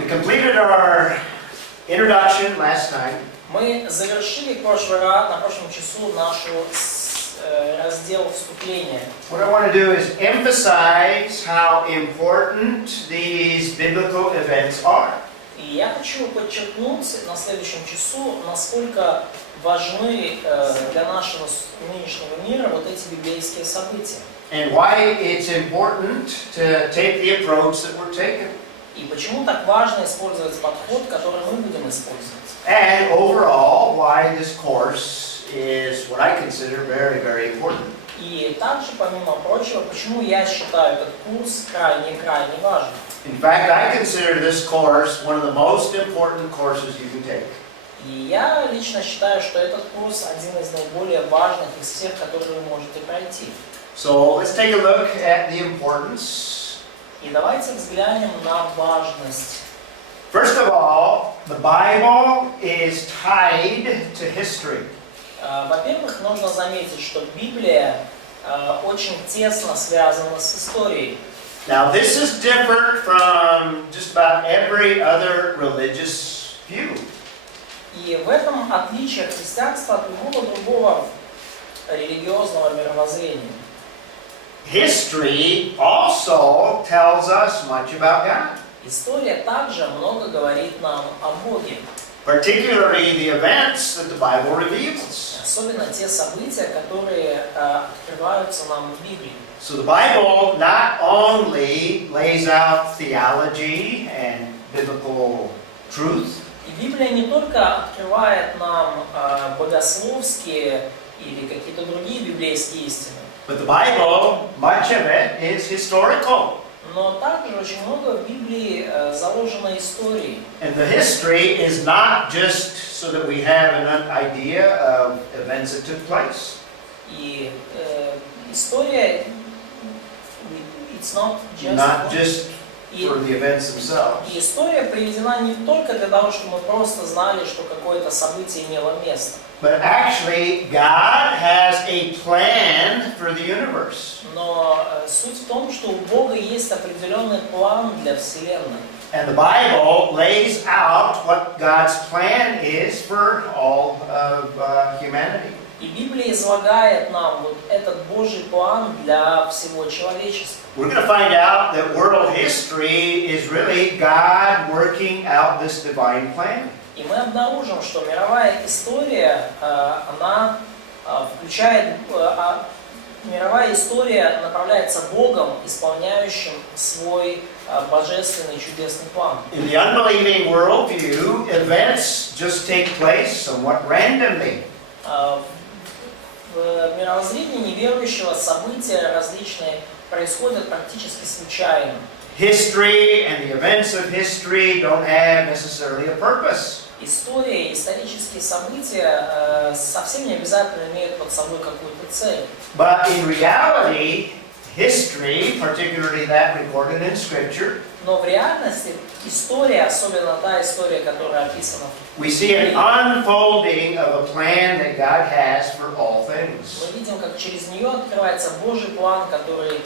We completed our introduction last time. Мы завершили на прошлом часу нашу раздел вступления. What I want to do is emphasize how important these biblical events are. И я хочу подчеркнуть на следующем часу, насколько важны для нашего нынешнего мира вот эти библейские события. And why it's important to take the approach that we're taking. И почему так важно использовать подход, который мы будем использовать. And overall, why this course is what I consider very, very important. И также, помимо прочего, почему я считаю этот курс крайне важным. In fact, I consider this course one of the most important courses you can take. И я лично считаю, что этот курс один из наиболее важных из всех, которые вы можете пройти. So let's take a look at the importance. И давайте взглянем на важность. First of all, the Bible is tied to history. Во-первых, нужно заметить, что Библия очень тесно связана с историей. Now, this is different from just about every other religious view. И в этом отличие христианства от любого другого религиозного мировоззрения. History also tells us much about God. История также много говорит нам о Боге. Particularly the events that the Bible reveals. Особенно те события, которые открываются нам в Библии. So the Bible not only lays out theology and biblical truth, И Библия не только открывает нам богословские или какие-то другие библейские истины, but the Bible, much of it is historical. но также очень много в Библии заложено историей. And the history is not just so that we have an idea of events that took place. И история, it's not just for the events themselves. И история приведена не только для того, чтобы мы просто знали, что какое-то событие имело место. But actually, God has a plan for the universe. Но суть в том, что у Бога есть определенный план для Вселенной. And the Bible lays out what God's plan is for all of humanity. И Библия излагает нам вот этот Божий план для всего человечества. We're going to find out that world history is really God working out this divine plan. И мы обнаружим, что мировая история, она включает, мировая история направляется Богом, исполняющим свой божественный чудесный план. In the unbelieving worldview, events just take place somewhat randomly. В мировоззрении неверующего события различные происходят практически случайно. History and the events of history don't have necessarily a purpose. История, исторические события совсем не обязательно имеют под собой какую-то цель. But in reality, history, particularly that recorded in Scripture, Но в реальности история, особенно та история, которая описана в we see an unfolding of a plan that God has for all things. мы видим, как через нее открывается Божий план, который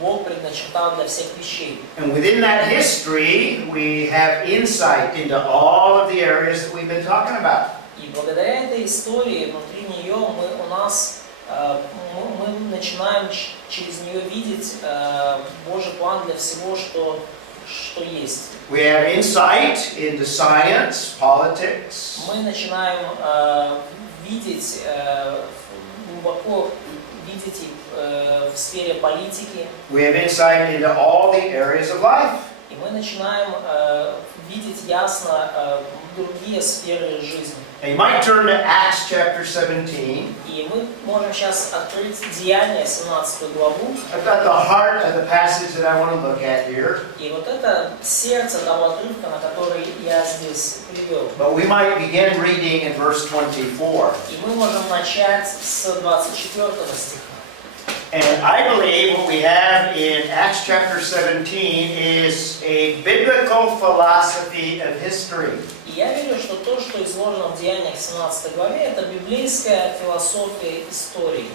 Бог предначертал для всех вещей. And within that history, we have insight into all of the areas that we've been talking about. И благодаря этой истории, внутри нее мы начинаем через нее видеть Божий план для всего, что есть. We have insight into science, politics. Мы начинаем видеть, глубоко видеть в сфере политики. We have insight into all the areas of life. И мы начинаем видеть ясно другие сферы жизни. And you might turn to Acts chapter 17. И мы можем сейчас открыть Деяния, 17 главу. I've got the heart of the passage that I want to look at here. И вот это сердце того отрывка, на который я здесь привел. But we might begin reading in verse 24. И мы можем начать с 24 стиха. And I believe what we have in Acts chapter 17 is a biblical philosophy of history. И я верю, что то, что изложено в Деяниях 17 главе, это библейская философия истории.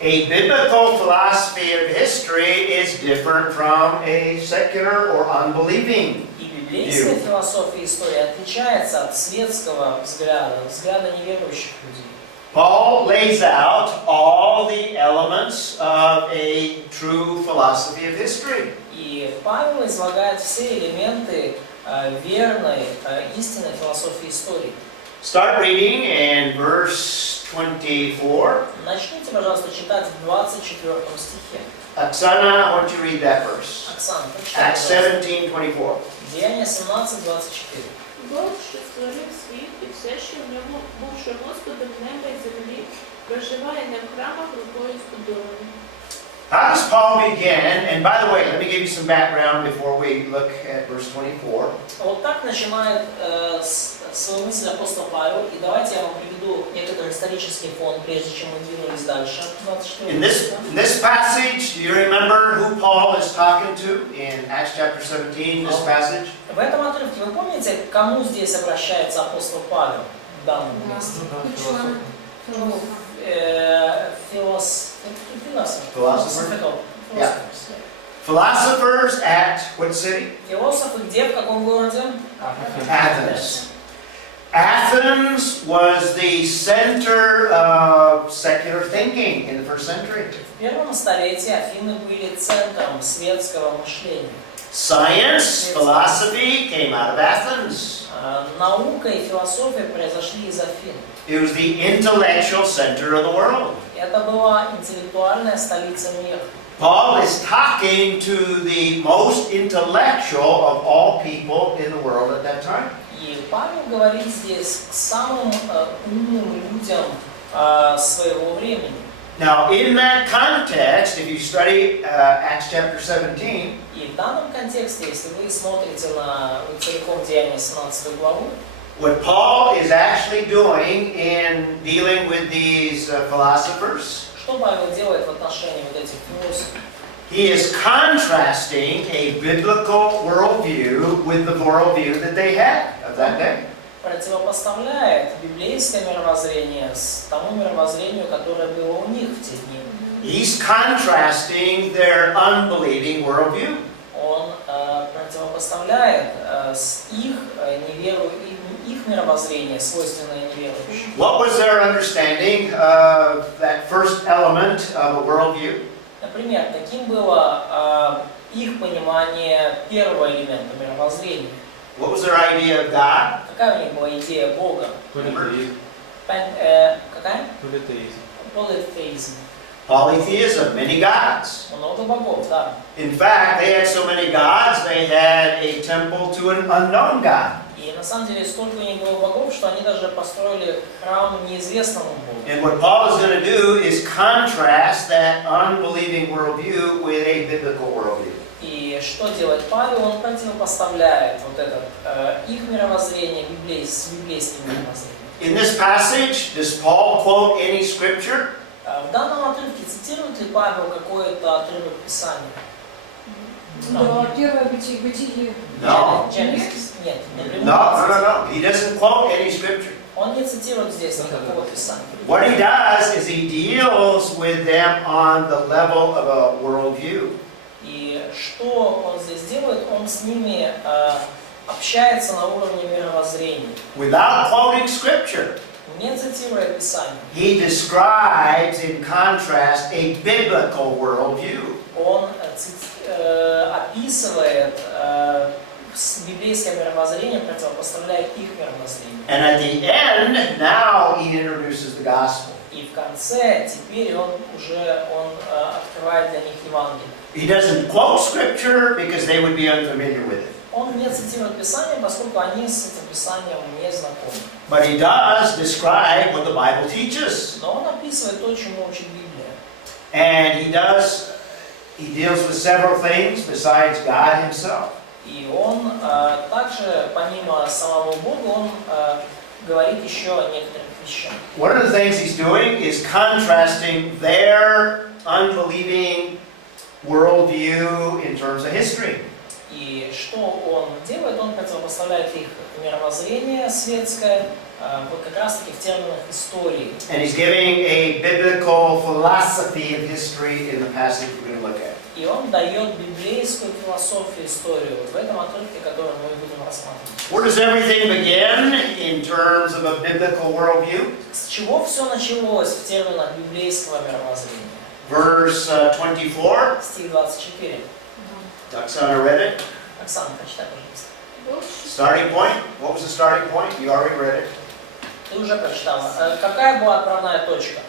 A biblical philosophy of history is different from a secular or unbelieving И библейская view. философия истории отличается от светского взгляда, взгляда неверующих людей. Paul lays out all the elements of a true philosophy of history. И Павел излагает все элементы верной, истинной философии истории. Start reading in verse 24. Начните, пожалуйста, читать в 24 стихе. Oksana, I want you to read that verse. Оксана, прочитай, Acts пожалуйста. 17:24. Деяния 17:24. Бог, що створив світ і все, що в ньому, бувши Господом неба і землі, проживає не в храмах рукою збудованих. How does Paul begin? And by the way, let me give you some background before we look at verse 24. Вот так начинает свою мысль апостол Павел. И давайте я вам приведу некоторый исторический фон, прежде чем мы двинулись дальше. In this passage, do you remember who Paul is talking to in Acts chapter 17, this passage? В этом отрывке вы помните, к кому здесь обращается апостол Павел в данном месте? Philosophers at what city? Философы где, в каком городе? Athens. Athens was the center of secular thinking in the first century. В первом столетии Афины были центром светского мышления. Science, philosophy came out of Athens. Наука и философия произошли из Афин. It was the intellectual center of the world. Это была интеллектуальная столица мира. Paul is talking to the most intellectual of all people in the world at that time. И Павел говорит здесь к самым умным людям своего времени. Now, in that context, if you study Acts chapter 17, И в данном контексте, если вы смотрите на целиком Деяния 17 главу, what Paul is actually doing in dealing with these philosophers, что Павел делает в отношении вот этих философов? he is contrasting a biblical worldview with the worldview that they had of that day. Противопоставляет библейское мировоззрение с тому мировоззрению, которое было у них в те дни. He's contrasting their unbelieving worldview. Он противопоставляет их мировоззрение, свойственное неверующим. What was their understanding of that first element of a worldview? Например, каким было их понимание первого элемента мировоззрения? What was their idea of God? Какая у них была идея Бога? Какая? Политеизм. Polytheism, many gods. Много богов, да. In fact, they had so many gods, they had a temple to an unknown God. И на самом деле столько у них было богов, что они даже построили храм неизвестному Богу. And what Paul is going to do is contrast that unbelieving worldview with a biblical worldview. И что делает Павел? Он противопоставляет вот это их мировоззрение с библейским мировоззрением. In this passage, does Paul quote any scripture? В данном отрывке цитирует ли Павел какой-то отрывок Писания? Да, первое бытие. No. Genesis? Нет, напрямую. No. He doesn't quote any scripture. Он не цитирует здесь никакого Писания. What he does is he deals with them on the level of a worldview. И что он здесь делает? Он с ними общается на уровне мировоззрения. Without quoting scripture, Не цитируя Писание. he describes in contrast a biblical worldview. Он описывает библейское мировоззрение, противопоставляет их мировоззрению. And at the end, now he introduces the gospel. И в конце, теперь он открывает для них Евангелие. He doesn't quote scripture because they would be unfamiliar with it. Он не цитирует Писание, поскольку они с этим Писанием не знакомы. But he does describe what the Bible teaches. Но он описывает то, чему учит Библия. And he deals with several things besides God himself. И он также, помимо самого Бога, он говорит еще о некоторых вещах. One of the things he's doing is contrasting their unbelieving worldview in terms of history. И что он делает? Он противопоставляет их мировоззрение светское вот как раз таки в терминах истории. And he's giving a biblical philosophy of history in the passage we're going to look at. И он дает библейскую философию историю вот в этом отрывке, который мы будем рассматривать. Where does everything begin in terms of a biblical worldview? С чего все началось в терминах библейского мировоззрения? Verse 24. Стих 24. Oksana read it. Оксана, прочитай, пожалуйста. Бог Starting point. What was the starting point? You already read it. Ты уже прочитала. Какая была отправная точка?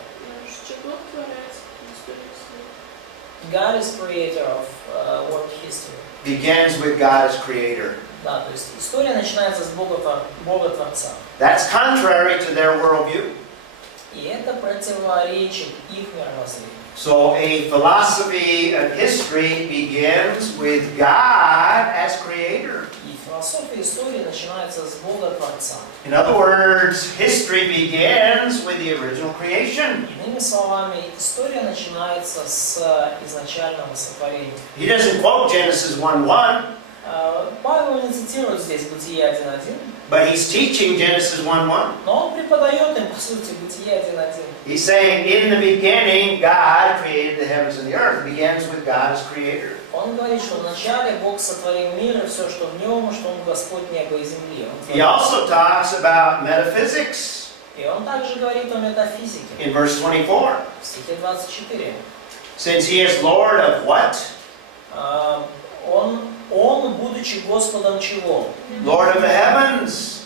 що Бог творець історії світу. God is creator of world history. Begins with God as creator. Да, то есть история начинается с Бога Творца. That's contrary to their worldview. И это противоречит их мировоззрению. So a philosophy of history begins with God as creator. И философия истории начинается с Бога Творца. In other words, history begins with the original creation. Иными словами, история начинается с изначального сотворения. He doesn't quote Genesis 1:1, Павел не цитирует здесь Бытие 1.1, but he's teaching Genesis 1:1. но он преподает им, по сути, Бытие 1.1. He's saying, in the beginning, God created the heavens and the earth. It begins with God as creator. Он говорит, что вначале Бог сотворил мир и все, что в нем, и что Он Господь неба и земли. He also talks about metaphysics И он также говорит о метафизике. in verse 24. В стихе 24. Since he is Lord of what? Он, будучи Господом чего? Lord of the heavens.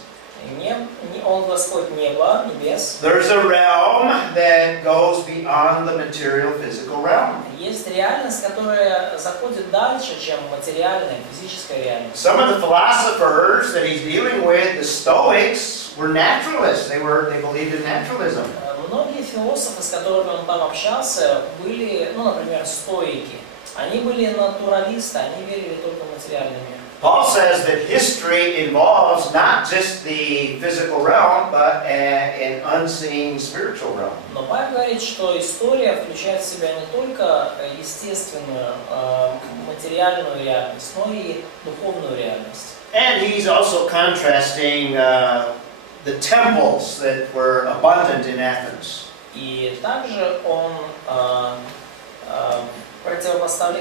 Он Господь неба, небес. There's a realm that goes beyond the material physical realm. Есть реальность, которая заходит дальше, чем материальная, физическая реальность. Some of the philosophers that he's dealing with, the Stoics, were naturalists. They believed in naturalism. Многие философы, с которыми он там общался, были, например, стоики. Они были натуралисты, они верили только в материальный мир. Paul says that history involves not just the physical realm, but an unseen spiritual realm. Но Павел говорит, что история включает в себя не только естественную, материальную реальность, но и духовную реальность. And he's also contrasting the temples that were abundant in Athens. И также он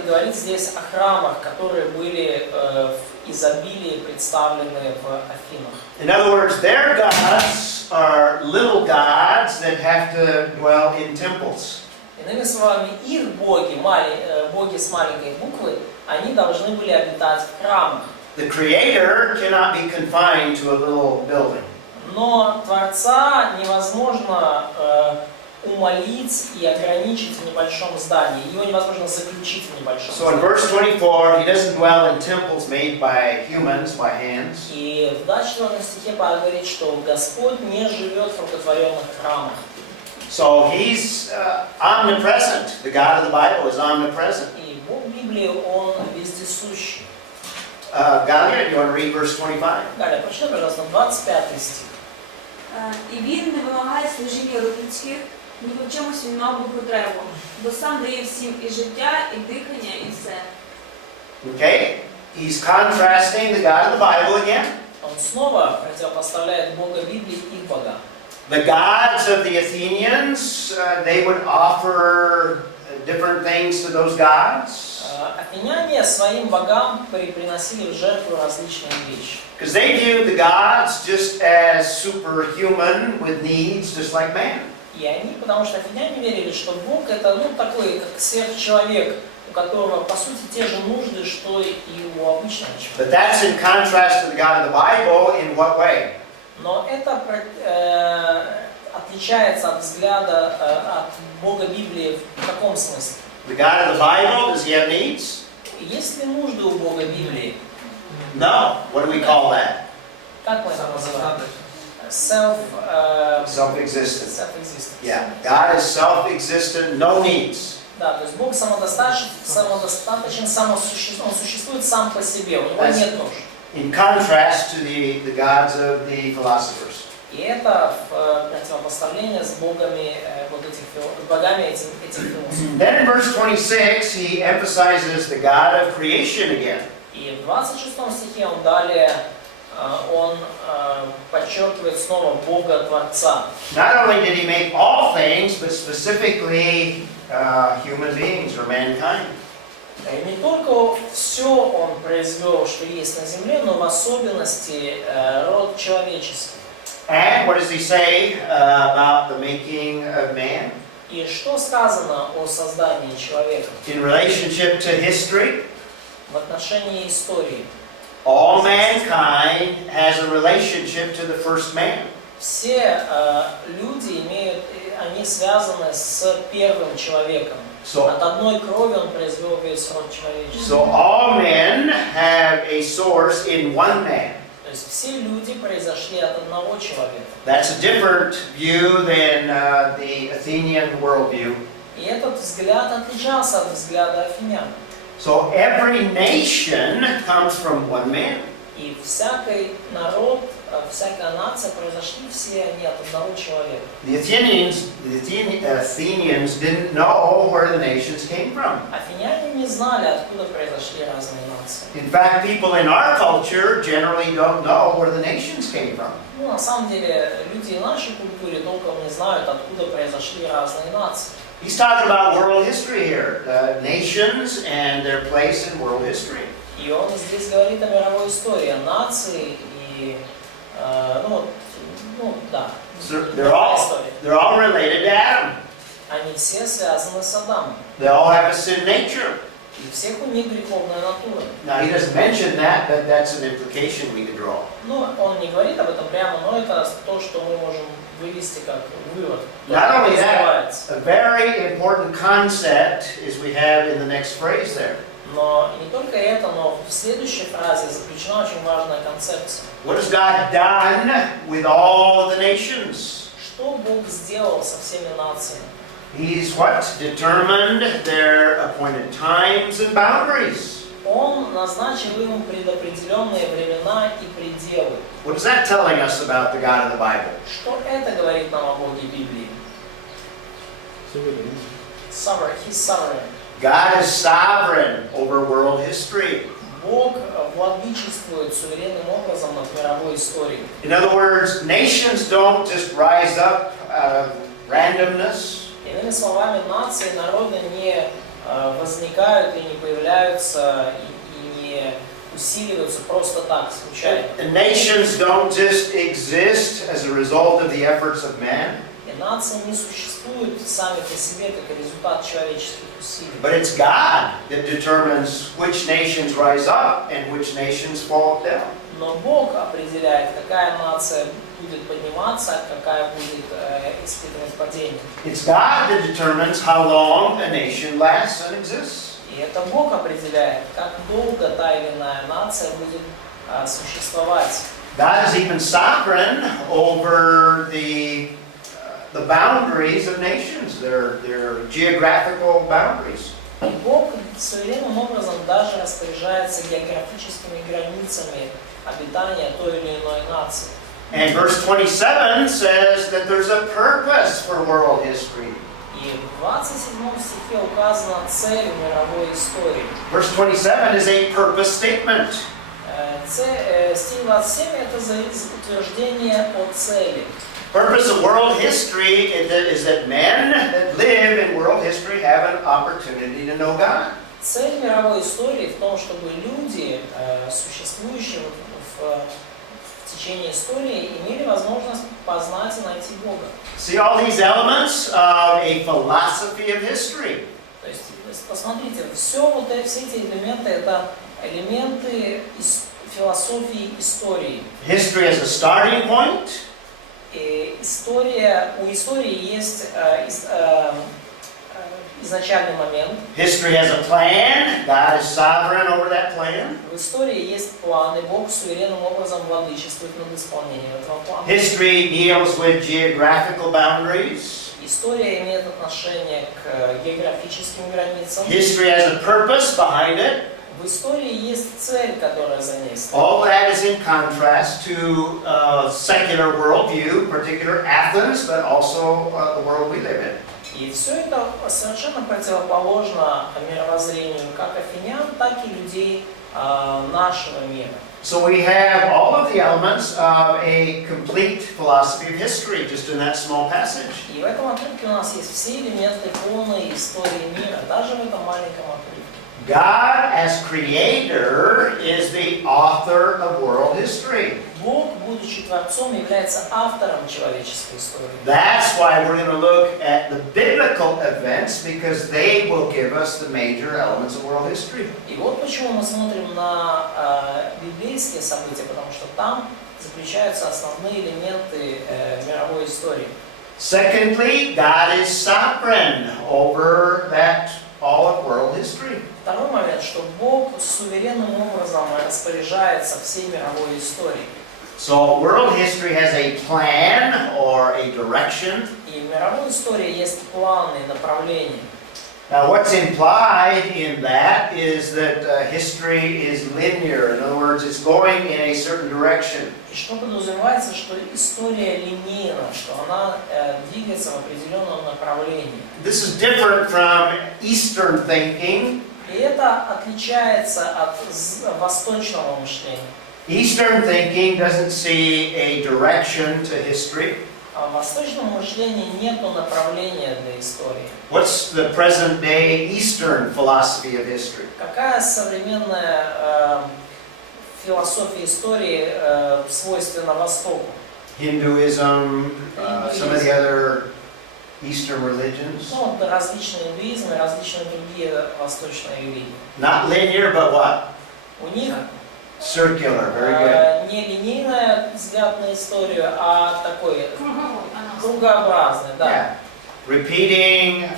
говорит здесь о храмах, которые были в изобилии представлены в Афинах. In other words, their gods are little gods that have to dwell in temples. Иными словами, их боги, боги с маленькой буквы, они должны были обитать в храмах. The Creator cannot be confined to a little building. Но Творца невозможно умолить и ограничить в небольшом здании. Его невозможно заключить в небольшом So in здании. verse 24, he doesn't dwell in temples made by humans, by hands. И в 24 стихе Павел говорит, что Господь не живет в рукотворенных храмах. So he's omnipresent. The God of the Bible is omnipresent. И Бог Библии, Он вездесущий. Galia, do you want to read verse 25? Галя, прочитай, пожалуйста, 25 стих. І він не вимагає служіння рук людських, ні в чомусь він мав би потребу, бо сам дає всім і життя, і дихання, і все. Okay? He's contrasting the God of the Bible again. Он снова противопоставляет Бога Библии их богам. The gods of the Athenians, they would offer different things to those gods. Афиняне своим богам приносили в жертву различные вещи. Because they viewed the gods just as superhuman with needs, just like man. И они, потому что афиняне верили, что Бог это такой, как сверхчеловек, у которого, по сути, те же нужды, что и у обычного человека. But that's in contrast to the God of the Bible in what way? Но это отличается от взгляда от Бога Библии в каком смысле? The God of the Bible, does he have needs? Есть ли нужды у Бога Библии? No. What do we call that? Как мы это называем? Self-existent. Self-existent. Yeah. God is self-existent, no needs. Да, то есть Бог самодостаточен, он существует сам по себе, у него нет нужд. In contrast to the gods of the philosophers. И это противопоставление с богами этих философов. Then in verse 26, he emphasizes the God of creation again. И в 26 стихе он далее он подчеркивает снова Бога Творца. Not only did he make all things, but specifically human beings or mankind. И не только все он произвел, что есть на земле, но в особенности род человеческий. And what does he say about the making of man? И что сказано о создании человека In relationship to history, в отношении истории? all mankind has a relationship to the first man. Все люди они связаны с первым человеком. So, От одной крови он произвел весь род человеческий. so all men have a source in one man. То есть все люди произошли от одного человека. That's a different view than the Athenian worldview. И этот взгляд отличался от взгляда афинян. So every nation comes from one man. И всякий народ, всякая нация произошли все они от одного человека. The Athenians didn't know where the nations came from. Афиняне не знали, откуда произошли разные нации. In fact, people in our culture generally don't know where the nations came from. Ну, на самом деле, люди в нашей культуре толком не знают, откуда произошли разные нации. He's talking about world history here, nations and their place in world history. И он здесь говорит о мировой истории, о нации и, да, So мировая история. they're all related to Adam. Они все связаны с Адамом. They all have a sin nature. И у всех у них греховная натура. Now he doesn't mention that, but that's an implication we could draw. Ну, он не говорит об этом прямо, но это то, что мы можем вывести как вывод. Not only that, a very important concept is we have in the next phrase there. Но не только это, но в следующей фразе заключена очень важная концепция. What has God done with all the nations? Что Бог сделал со всеми нациями? He's what? Determined their appointed times and boundaries. Он назначил им предопределенные времена и пределы. What is that telling us about the God of the Bible? Что это говорит нам о Боге Библии? Sovereign. He's sovereign. God is sovereign over world history. Бог владычествует суверенным образом над мировой историей. In other words, nations don't just rise up out of randomness. Иными словами, нации, народы не возникают и не появляются и не усиливаются просто так, случайно. And nations don't just exist as a result of the efforts of man. И нации не существуют сами по себе как результат человеческих усилий. But it's God that determines which nations rise up and which nations fall down. Но Бог определяет, какая нация будет подниматься, а какая будет испытывать падение. It's God that determines how long a nation lasts and exists. И это Бог определяет, как долго та или иная нация будет существовать. God is even sovereign over the boundaries of nations, their geographical boundaries. И Бог суверенным образом даже распоряжается географическими границами обитания той или иной нации. And verse 27 says that there's a purpose for world history. И в 27 стихе указана цель мировой истории. Verse 27 is a purpose statement. Стих 27 это утверждение о цели. Purpose of world history is that men that live in world history have an opportunity to know God. Цель мировой истории в том, чтобы люди, существующие в течение истории, имели возможность познать и найти Бога. See all these elements of a philosophy of history. То есть посмотрите, все эти элементы это элементы философии истории. History as a starting point. И у истории есть изначальный момент. History has a plan. God is sovereign over that plan. В истории есть план, и Бог суверенным образом владычествует над исполнением этого плана. History deals with geographical boundaries. История имеет отношение к географическим границам. History has a purpose behind it. В истории есть цель, которая за ней стоит. All that is in contrast to secular worldview, particular Athens, but also the world we live in. И И все это совершенно противоположно мировоззрению как афинян, так и людей нашего мира. So we have all of the elements of a complete philosophy of history just in that small passage. И в этом отрывке у нас есть все элементы полной истории мира, даже в этом маленьком отрывке. God as creator is the author of world history. Бог, будучи Творцом, является автором человеческой истории. That's why we're going to look at the biblical events, because they will give us the major elements of world history. И вот почему мы смотрим на библейские события, потому что там заключаются основные элементы мировой истории. Secondly, God is sovereign over that all of world history. Второй момент, что Бог суверенным образом распоряжается всей мировой историей. So world history has a plan or a direction. И в мировой истории есть планы, направления. Now what's implied in that is that history is linear. In other words, it's going in a certain direction. И что подразумевается, что история линейна, что она двигается в определенном направлении. This is different from Eastern thinking. И это отличается от восточного мышления. Eastern thinking doesn't see a direction to history. А в восточном мышлении нет направления для истории. What's the present day Eastern philosophy of history? Какая современная философия истории свойственна Востоку? Hinduism, some of the other Eastern religions. Ну, вот различные индуизмы, различные другие восточные религии. Not linear, but what? У них Circular, very good. не линейный взгляд на историю, а такой Круговой, кругообразный, да. Yeah. Repeating,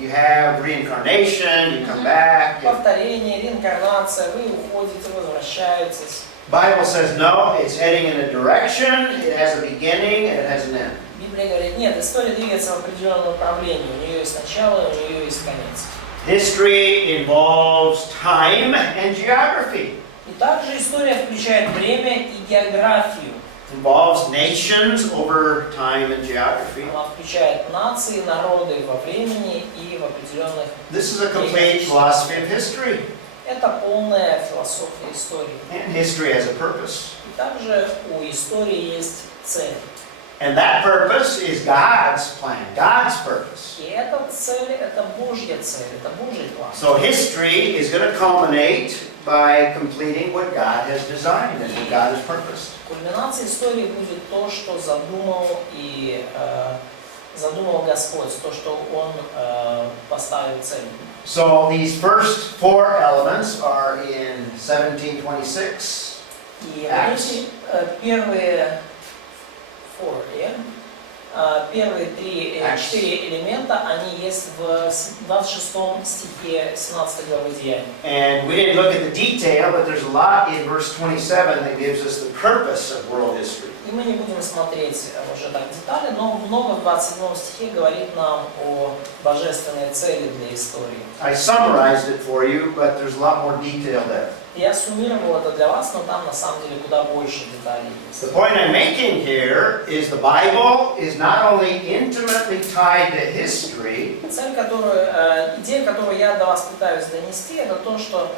you have reincarnation, you come back. Повторение, реинкарнация, вы уходите, возвращаетесь. Bible says no, it's heading in a direction, it has a beginning, and it has an end. Библия говорит, нет, история двигается в определенном направлении, у нее есть начало, у нее есть конец. History involves time and geography. И также история включает время и географию. Involves nations over time and geography. Она включает нации, народы во времени и в определенных... This is a complete philosophy of history. Это полная философия истории. And history has a purpose. И также у истории есть цель. And that purpose is God's plan, God's purpose. И эта цель, это Божья цель, это Божий план. So history is going to culminate by completing what God has designed and what God has purposed. Кульминацией истории будет то, что задумал Господь, то, что Он поставил цель. So these first four elements are in 1726. И эти первые четыре элемента, они есть в 26 стихе 17 главы Деяний. And we didn't look at the detail, but there's a lot in verse 27 that gives us the purpose of world history. И мы не будем смотреть уже так детали, но много в 27 стихе говорит нам о божественной цели для истории. I summarized it for you, but there's a lot more detail there. Я суммировал это для вас, но там на самом деле куда больше деталей есть. The point I'm making here is the Bible is not only intimately tied to history, Идея, которую я до вас пытаюсь донести, это то, что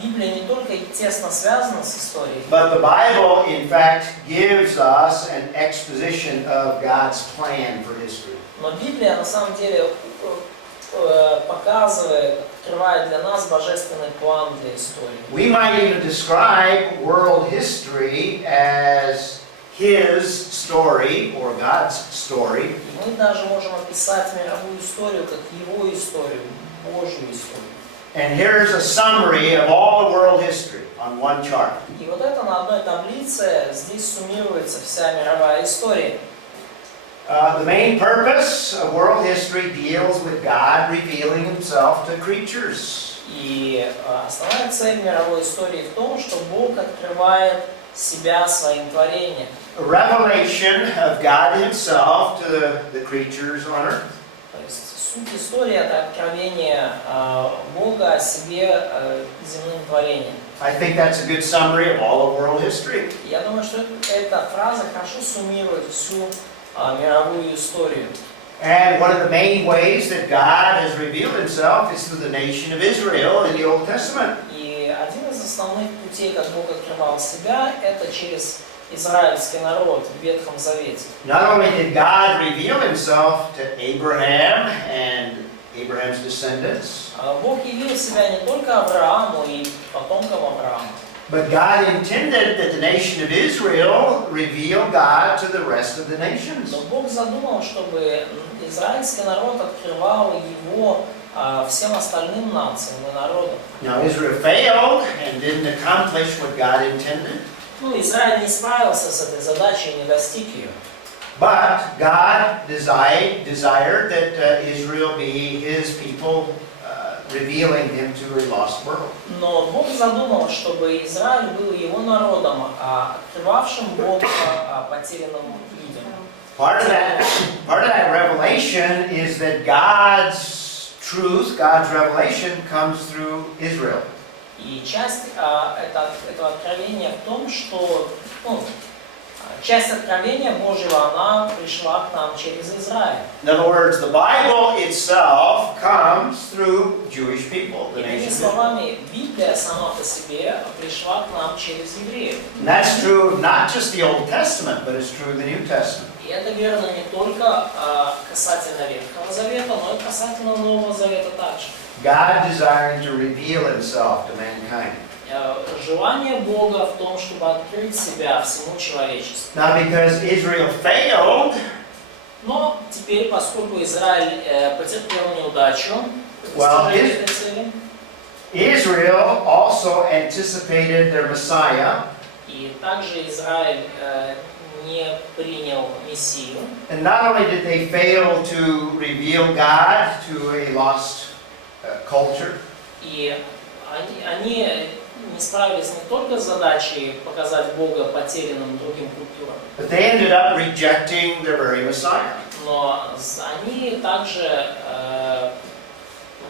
Библия не только тесно связана с историей, but the Bible, in fact, gives us an exposition of God's plan for history. но Библия на самом деле показывает, открывает для нас божественный план для истории. We might even describe world history as His story or God's story. И мы даже можем описать мировую историю как Его историю, Божью историю. And here's a summary of all the world history on one chart. И вот это на одной таблице, здесь суммируется вся мировая история. The main purpose of world history deals with God revealing Himself to creatures. И основная цель мировой истории в том, что Бог открывает себя своим творением. A revelation of God Himself to the creatures on earth. То есть суть истории — это откровение Бога о себе земным творением. I think that's a good summary of all of world history. И я думаю, что эта фраза хорошо суммирует всю мировую историю. And one of the main ways that God has revealed himself is through the nation of Israel in the Old Testament. И один из основных путей, как Бог открывал себя, это через израильский народ в Ветхом Завете. Not only did God reveal himself to Abraham and Abraham's descendants, Бог явил себя не только Аврааму и потомкам Авраама, but God intended that the nation of Israel reveal God to the rest of the nations. но Бог задумал, чтобы израильский народ открывал Его всем остальным нациям и народам. Now Israel failed and didn't accomplish what God intended, Ну, Израиль не справился с этой задачей и не достиг ее. but God desired that Israel be his people, revealing him to a lost world. Но Бог задумал, чтобы Израиль был Его народом, открывавшим Бога потерянным людям. Part of that revelation is that God's truth, God's revelation comes through Israel. И часть этого откровения в том, что часть откровения Божьего, она пришла к нам через Израиль. In other words, the Bible itself comes through Jewish people, the Иными nation of Israel. словами, Библия сама по себе пришла к нам через евреев. And that's true of not just the Old Testament, but it's true of the New Testament. И это верно не только касательно Ветхого Завета, но и касательно Нового Завета также. God desiring to reveal himself to mankind. Желание Бога в том, чтобы открыть себя всему человечеству. Now, because Israel failed, Но теперь, поскольку Израиль потерпел неудачу в Well, достижении этой цели, Israel also anticipated their Messiah, и также Израиль не принял Мессию, and not only did they fail to reveal God to a lost culture, и они не справились не только с задачей показать Бога потерянным другим культурам, but they ended up rejecting their very Messiah. но они также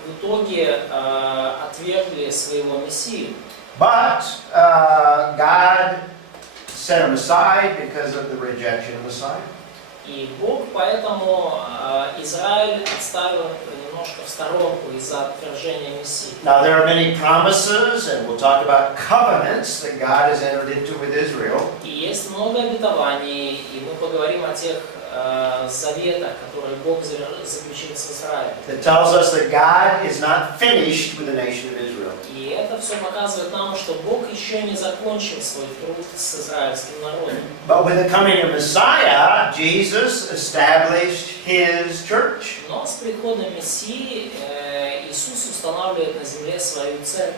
в итоге отвергли своего Мессию. But God set him aside because of the rejection of Messiah. И Бог поэтому Израиль отставил немножко в сторонку из-за отвержения Мессии. Now there are many promises, and we'll talk about covenants that God has entered into with Israel. И есть много обетований, и мы поговорим о тех заветах, которые Бог заключил с Израилем. That tells us that God is not finished with the nation of Israel. И это все показывает нам, что Бог еще не закончил свой труд с израильским народом. But with the coming of Messiah, Jesus established his church. Но с приходом Мессии Иисус устанавливает на земле свою церковь.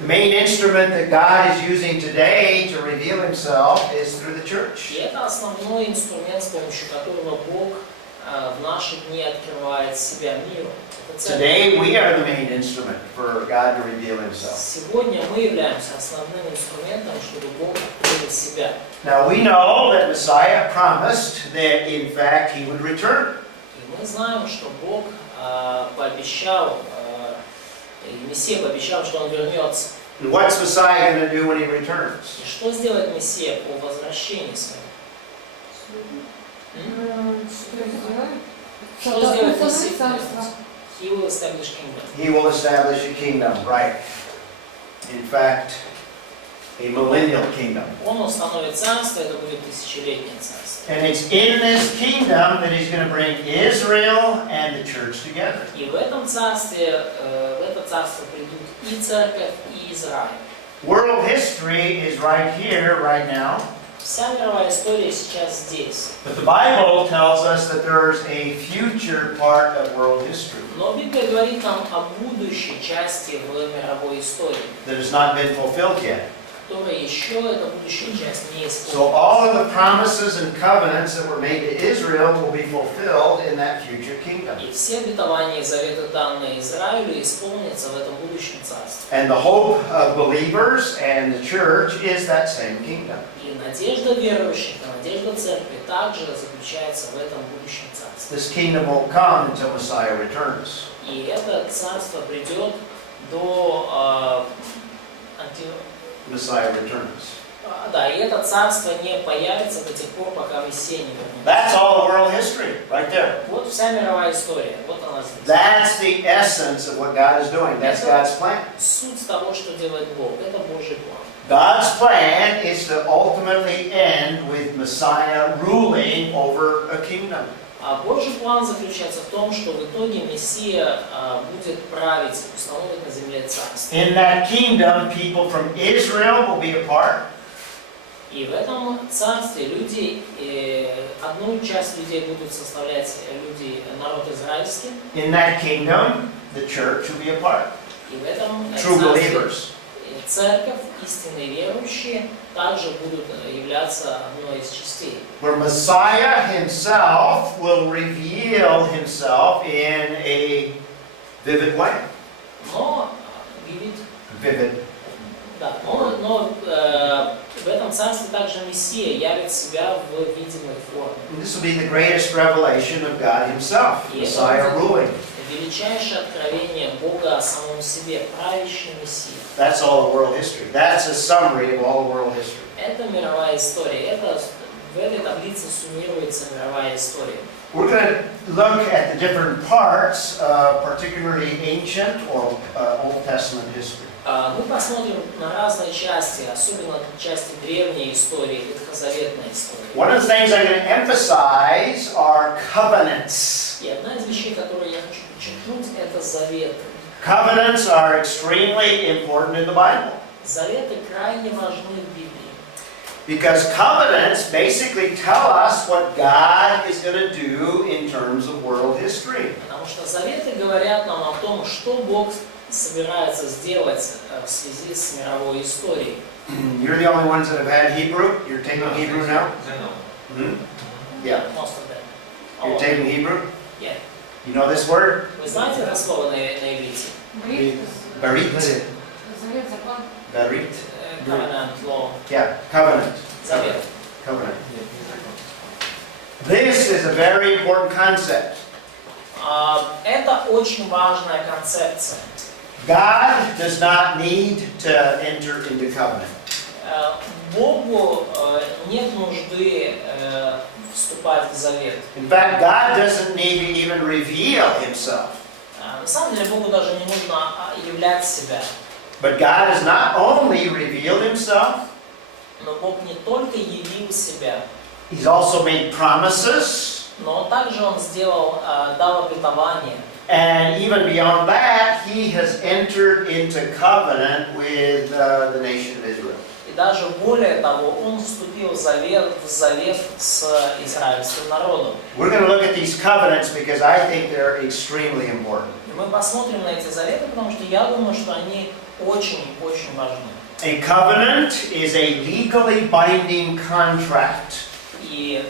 The main instrument that God is using today to reveal himself is through the church. И это основной инструмент, с помощью которого Бог в наши дни открывает себя миру. Это церковь. Today we are the main instrument for God to reveal himself. Сегодня мы являемся основным инструментом, чтобы Бог открыл себя. Now we know that Messiah promised that in fact he would return. И мы знаем, что Бог пообещал, и Мессия пообещал, что Он вернется. And what's Messiah going to do when he returns? И что сделает Мессия по возвращении своему? Что сделает Мессия? He will establish kingdom. He will establish a kingdom, right? In fact, a millennial kingdom. Он установит царство, это будет тысячелетнее царство. And it's in this kingdom that he's going to bring Israel and the church together. И в этом царстве, в это царство придут и церковь, и Израиль. World history is right here, right now. Вся мировая история сейчас здесь. But the Bible tells us that there's a future part of world history Но Библия говорит нам о будущей части в мировой истории, that has not been fulfilled yet. которая еще, эта будущая часть, не So all исполнилась. of the promises and covenants that were made to Israel will be fulfilled in that future kingdom. И все обетования и заветы, данные Израилю, исполнятся в этом будущем царстве. And the hope of believers and the church is that same kingdom. И надежда верующих, надежда церкви также заключается в этом будущем царстве. This kingdom won't come until Messiah returns. И это царство придет до Messiah returns. Да, и это царство не появится до тех пор, пока Мессия не вернется. That's all world history right there. Вот вся мировая история, вот она здесь. That's the essence of what God is doing. That's God's plan. Суть того, что делает Бог, это Божий план. God's plan is to ultimately end with Messiah ruling over a kingdom. А Божий план заключается в том, что в итоге Мессия будет править, установить на земле царство. In that kingdom, people from Israel will be a part. И в этом царстве люди, одну часть людей будут составлять люди, народ израильский. In that kingdom, the church will be a part. И в этом True царстве believers. церковь, истинные верующие, также будут являться одной из частей. Where Messiah himself will reveal himself in a vivid way. Но Vivid. да, но в этом царстве также Мессия явит себя в видимой форме. And this will be the greatest revelation of God himself, Messiah ruling. Величайшее откровение Бога о самом себе, правящий Мессия. That's all of world history. That's a summary of all of world history. Это мировая история. Это в этой таблице суммируется мировая история. We're going to look at the different parts, particularly ancient or Old Testament history. Мы посмотрим на разные части, особенно части древней истории, ветхозаветной истории. One of the things I'm going to emphasize are covenants. И одна из вещей, которые я хочу подчеркнуть, это заветы. Covenants are extremely important in the Bible Заветы крайне важны в Библии. because covenants basically tell us what God is going to do in terms of world history. Потому что заветы говорят нам о том, что Бог собирается сделать в связи с мировой историей. You're the only ones that have had Hebrew. You're taking Hebrew now? Hmm? Yeah. Most of them. You're taking Hebrew? Yeah. You know this word? Вы знаете это слово на иврите? Брит, Barit. завет, закон. Barit. Covenant law. Yeah, covenant. Завет. Covenant. This is a very important concept. Это очень важная концепция. God does not need to enter into covenant. Богу нет нужды вступать в завет. In fact, God doesn't need to even reveal himself. На самом деле Богу даже не нужно являть себя. But God has not only revealed himself, Но Бог не только явил себя, he's also made promises. но также Он дал обетование. And even beyond that, he has entered into covenant with the nation of Israel. И даже более того, Он вступил в завет с израильским народом. We're going to look at these covenants because I think they're extremely important. И мы посмотрим на эти заветы, потому что я думаю, что они очень-очень важны. A covenant is a legally binding contract. И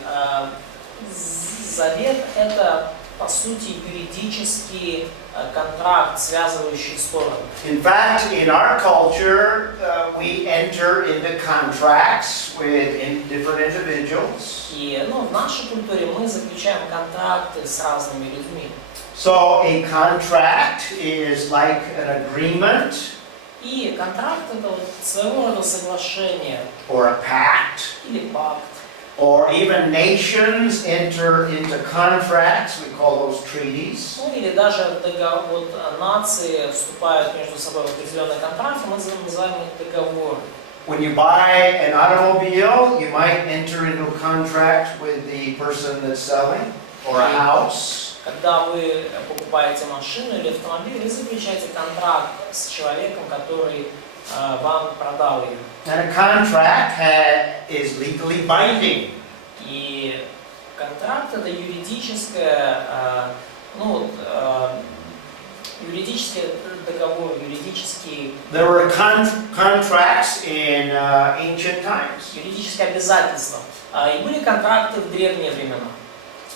завет – это, по сути, юридический контракт, связывающий стороны. In fact, in our culture, we enter into contracts with different individuals. И в нашей культуре мы заключаем контракты с разными людьми. So a contract is like an agreement И контракт – это своего рода соглашение or a pact, или пакт. or even nations enter into contracts. We call those treaties. Или даже нации вступают между собой в определенные контракты, мы называем их договоры. When you buy an automobile, you might enter into a contract with the person that's selling, or a house. Когда вы покупаете машину или автомобиль, вы заключаете контракт с человеком, который вам продал ее. And a contract is legally binding. И контракт это юридическое, юридический договор, юридический. There were contracts in ancient times. Юридическое обязательство. И были контракты в древние времена.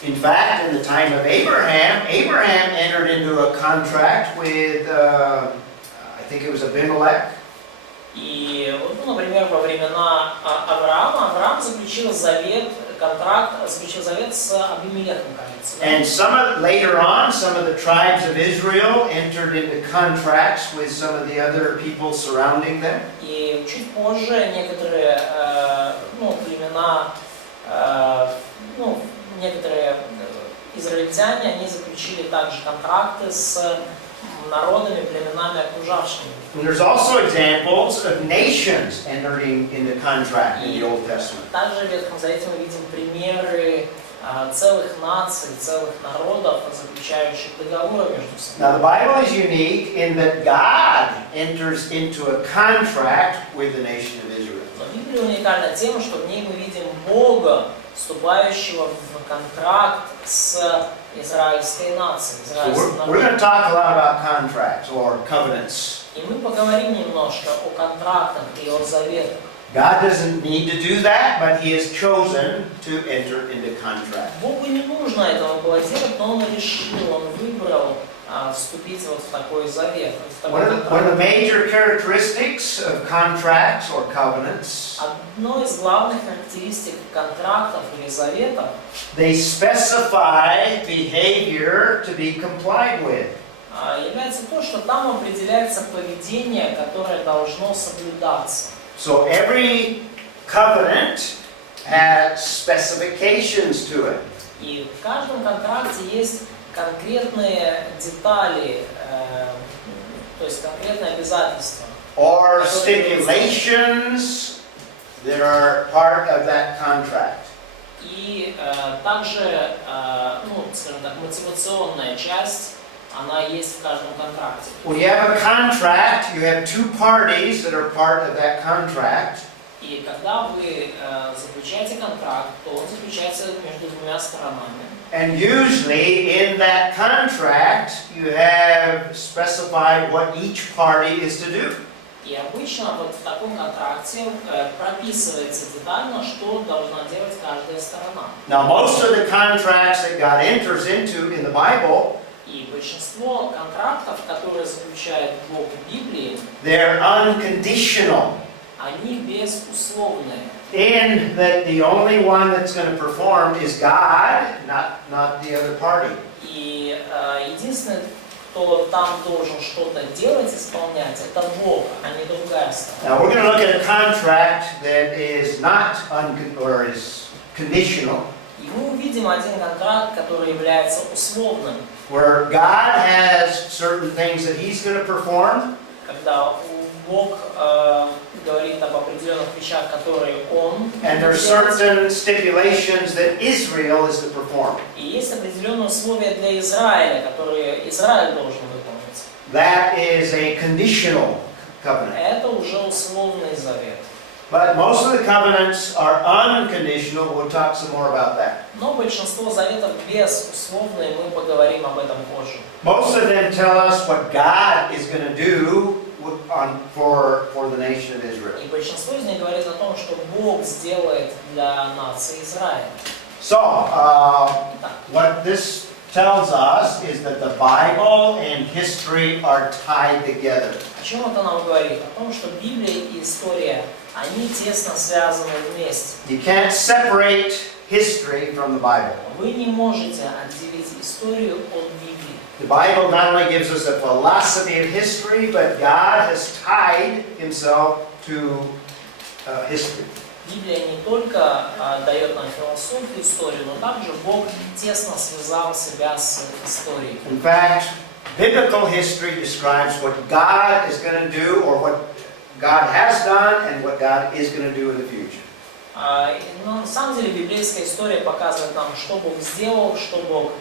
In fact, in the time of Abraham, Abraham entered into a contract with, I think it was Abimelech. И вот, ну, например, во времена Авраам заключил завет с Абимелехом, кажется. Да? And later on, some of the tribes of Israel entered into contracts with some of the other people surrounding them. И чуть позже некоторые племена, некоторые израильтяне, они заключили также контракты с народами, племенами окружавшими. And there's also examples of nations entering into contract in the Old Testament. Также в Ветхом Завете мы видим примеры целых наций, целых народов, заключающих договоры между собой. Now the Bible is unique in that God enters into a contract with the nation of Israel. Но Библия уникальна тем, что в ней мы видим Бога, вступающего в контракт с израильской нацией, израильским We're going to народом. talk a lot about contracts or covenants. И мы поговорим немножко о контрактах и о заветах. God doesn't need to do that, but He has chosen to enter into contract. Богу не нужно этого было делать, но Он решил, Он выбрал вступить вот в такой завет. В такой One of the major characteristics of contracts or covenants, Одной из главных характеристик контрактов или заветов they specify behavior to be complied with. является то, что там определяется поведение, которое должно соблюдаться. So every covenant has specifications to it. И в каждом контракте есть конкретные детали, то есть конкретные обязательства. Or stipulations that are part of that contract. И также, скажем так, мотивационная часть, она есть в каждом контракте. When you have a contract, you have two parties that are part of that contract. И когда вы заключаете контракт, то он заключается между двумя сторонами. And usually in that contract, you have specified what each party is to do. И обычно вот в таком контракте прописывается детально, что должна делать каждая сторона. Now, most of the contracts that God enters into in the Bible, И большинство контрактов, которые заключает Бог в Библии, they're unconditional. они безусловные. In that the only one that's going to perform is God, not the other party. И единственный, кто там должен что-то делать, исполнять, это Бог, а не другая сторона. Now we're going to look at a contract that is not or is conditional, И мы увидим один контракт, который является условным, where God has certain things that He's going to perform, когда Бог говорит об определенных вещах, которые Он and there are делает. certain stipulations that Israel is to perform. И есть определенные условия для Израиля, которые Израиль должен выполнить. That is a conditional covenant. Это уже условный завет. But most of the covenants are unconditional. We'll talk some more about that. Но большинство заветов безусловные, мы поговорим об этом позже. Most of them tell us what God is going to do for the nation of Israel. И большинство из них говорит о том, что Бог сделает для нации Израиля. So, Итак, what this tells us is that the Bible and history are tied together. о чем это нам говорит? О том, что Библия и история, они тесно связаны вместе. You can't separate history from the Bible. Вы не можете отделить историю от Библии. The Bible not only gives us a philosophy of history, but God has tied Himself to history. Библия не только дает нам философию истории, но также Бог тесно связал себя с историей. In fact, biblical history describes what God is going to do, or what God has done, and what God is going to do in the future. Но на самом деле библейская история показывает нам, что Бог сделал, что Бог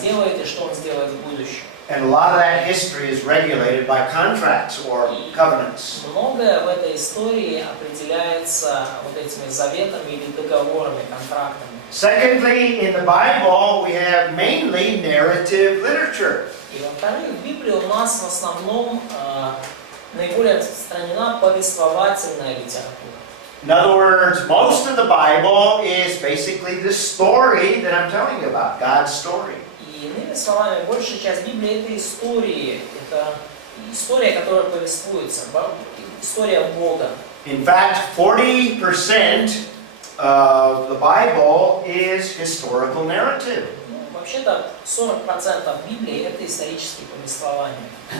делает и что Он сделает в будущем. And a lot of that history is regulated by contracts or covenants. Многое в этой истории определяется вот этими заветами или договорами, контрактами. Secondly, in the Bible, we have mainly narrative literature. И во-вторых, в Библии у нас в основном наиболее распространена повествовательная литература. In other words, most of the Bible is basically the story that I'm telling you about, God's story. И иными словами, большая часть Библии это истории, это история, которая повествуется, история Бога. In fact, 40% of the Bible is historical narrative. Ну, вообще-то 40% Библии это исторические повествования.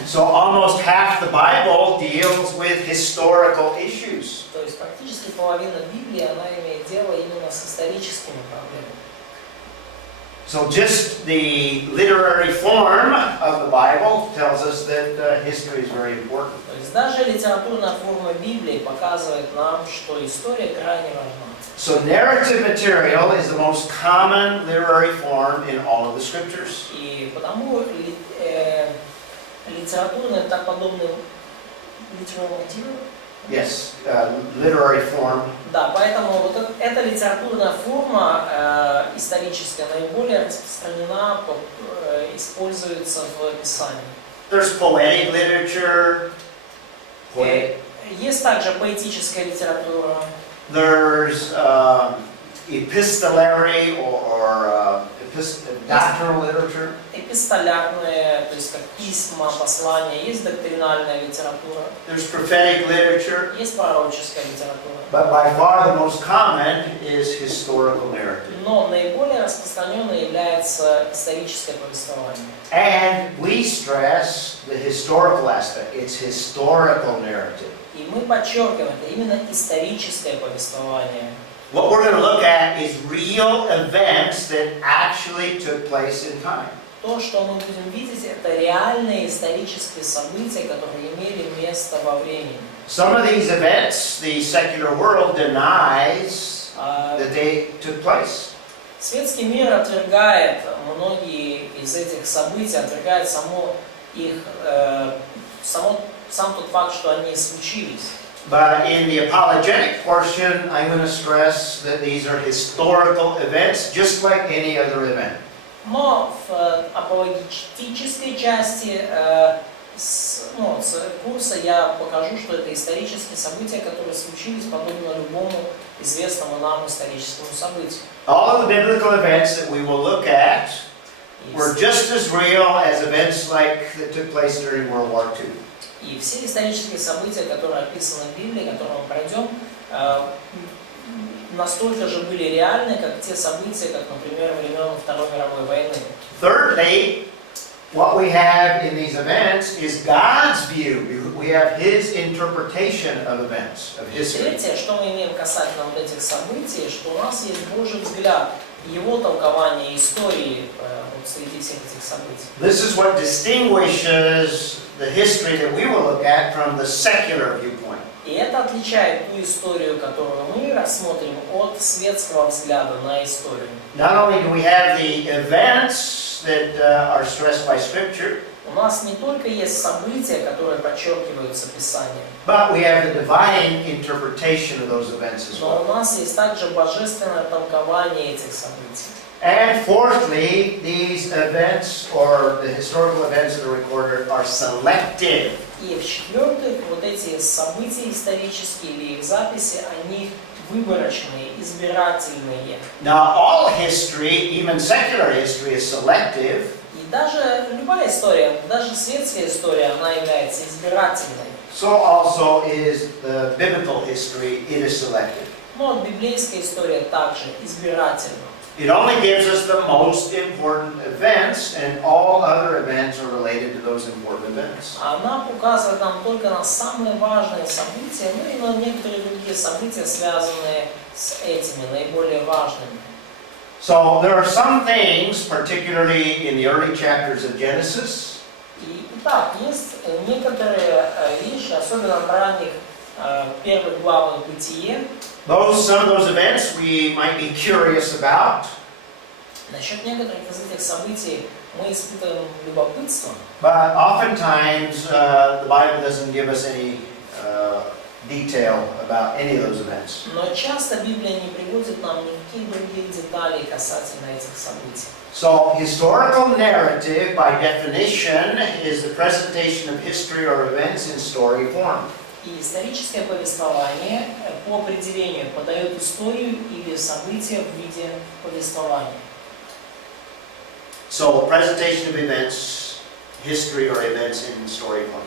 So almost half the Bible deals with historical issues. То есть практически половина Библии, она имеет дело именно с историческими проблемами. So just the literary form of the Bible tells us that history is very important. То есть даже литературная форма Библии показывает нам, что история крайне важна. So narrative material is the most common literary form in all of the scriptures. И потому литературный, так подобный литературный, Yes, literary form. да, поэтому вот эта литературная форма историческая наиболее распространена, используется в Писании. There's poetic literature. Есть также поэтическая литература. There's epistolary or doctrinal literature. Эпистолярные, то есть как письма, послания, есть доктринальная литература, There's prophetic literature. есть пророческая литература. But by far the most common is historical narrative. Но наиболее распространенной является историческое повествование. And we stress the historical aspect. It's historical narrative. И мы подчеркиваем, это именно историческое повествование. What we're going to look at is real events that actually took place in time. То, что мы будем видеть, это реальные исторические события, которые имели место во времени. Some of these events, the secular world denies that they took place. Светский мир отвергает многие из этих событий, отвергает сам тот факт, что они случились. But in the apologetic portion, I'm going to stress that these are historical events, just like any other event. Но в апологетической части с курса я покажу, что это исторические события, которые случились подобно любому известному нам историческому событию. All of the biblical events that we will look at were just as real as events like that took place during World War II. И все исторические события, которые описаны в Библии, которые мы пройдем, настолько же были реальны, как те события, как, например, времен Второй мировой войны. Thirdly, what we have in these events is God's view. We have His interpretation of events, of history. Третье, что мы имеем касательно вот этих событий, что у нас есть Божий взгляд, Его толкование истории вот среди всех этих событий. This is what distinguishes the history that we will look at from the secular viewpoint. И это отличает ту историю, которую мы рассмотрим, от светского взгляда на историю. Not only do we have the events that are stressed by Scripture, У нас не только есть события, которые подчеркиваются Писанием, but we have the divine interpretation of those events as но well. у нас есть также божественное толкование этих событий. And fourthly, these events or the historical events that are recorded are selective. И в-четвертых, вот эти события исторические или их записи, они выборочные, избирательные. Now, all history, even secular history, is selective. И даже любая история, даже светская история, она является избирательной. So also is the biblical history, it is selective. Но библейская история также избирательна. It only gives us the most important events, and all other events are related to those important events. Она указывает нам только на самые важные события, ну и на некоторые другие события, связанные с этими, наиболее важными. So there are some things, particularly in the early chapters of Genesis, Итак, есть некоторые вещи, особенно в ранних первых главах Бытие. some of those events we might be curious about, Насчет некоторых из этих событий мы испытываем любопытство, but oftentimes the Bible doesn't give us any detail about any of those events. но часто Библия не приводит нам никаких других деталей касательно этих событий. So historical narrative, by definition, is the presentation of history or events in story form. И историческое повествование по определению подает историю или события в виде повествования. So presentation of events, history or events in story form.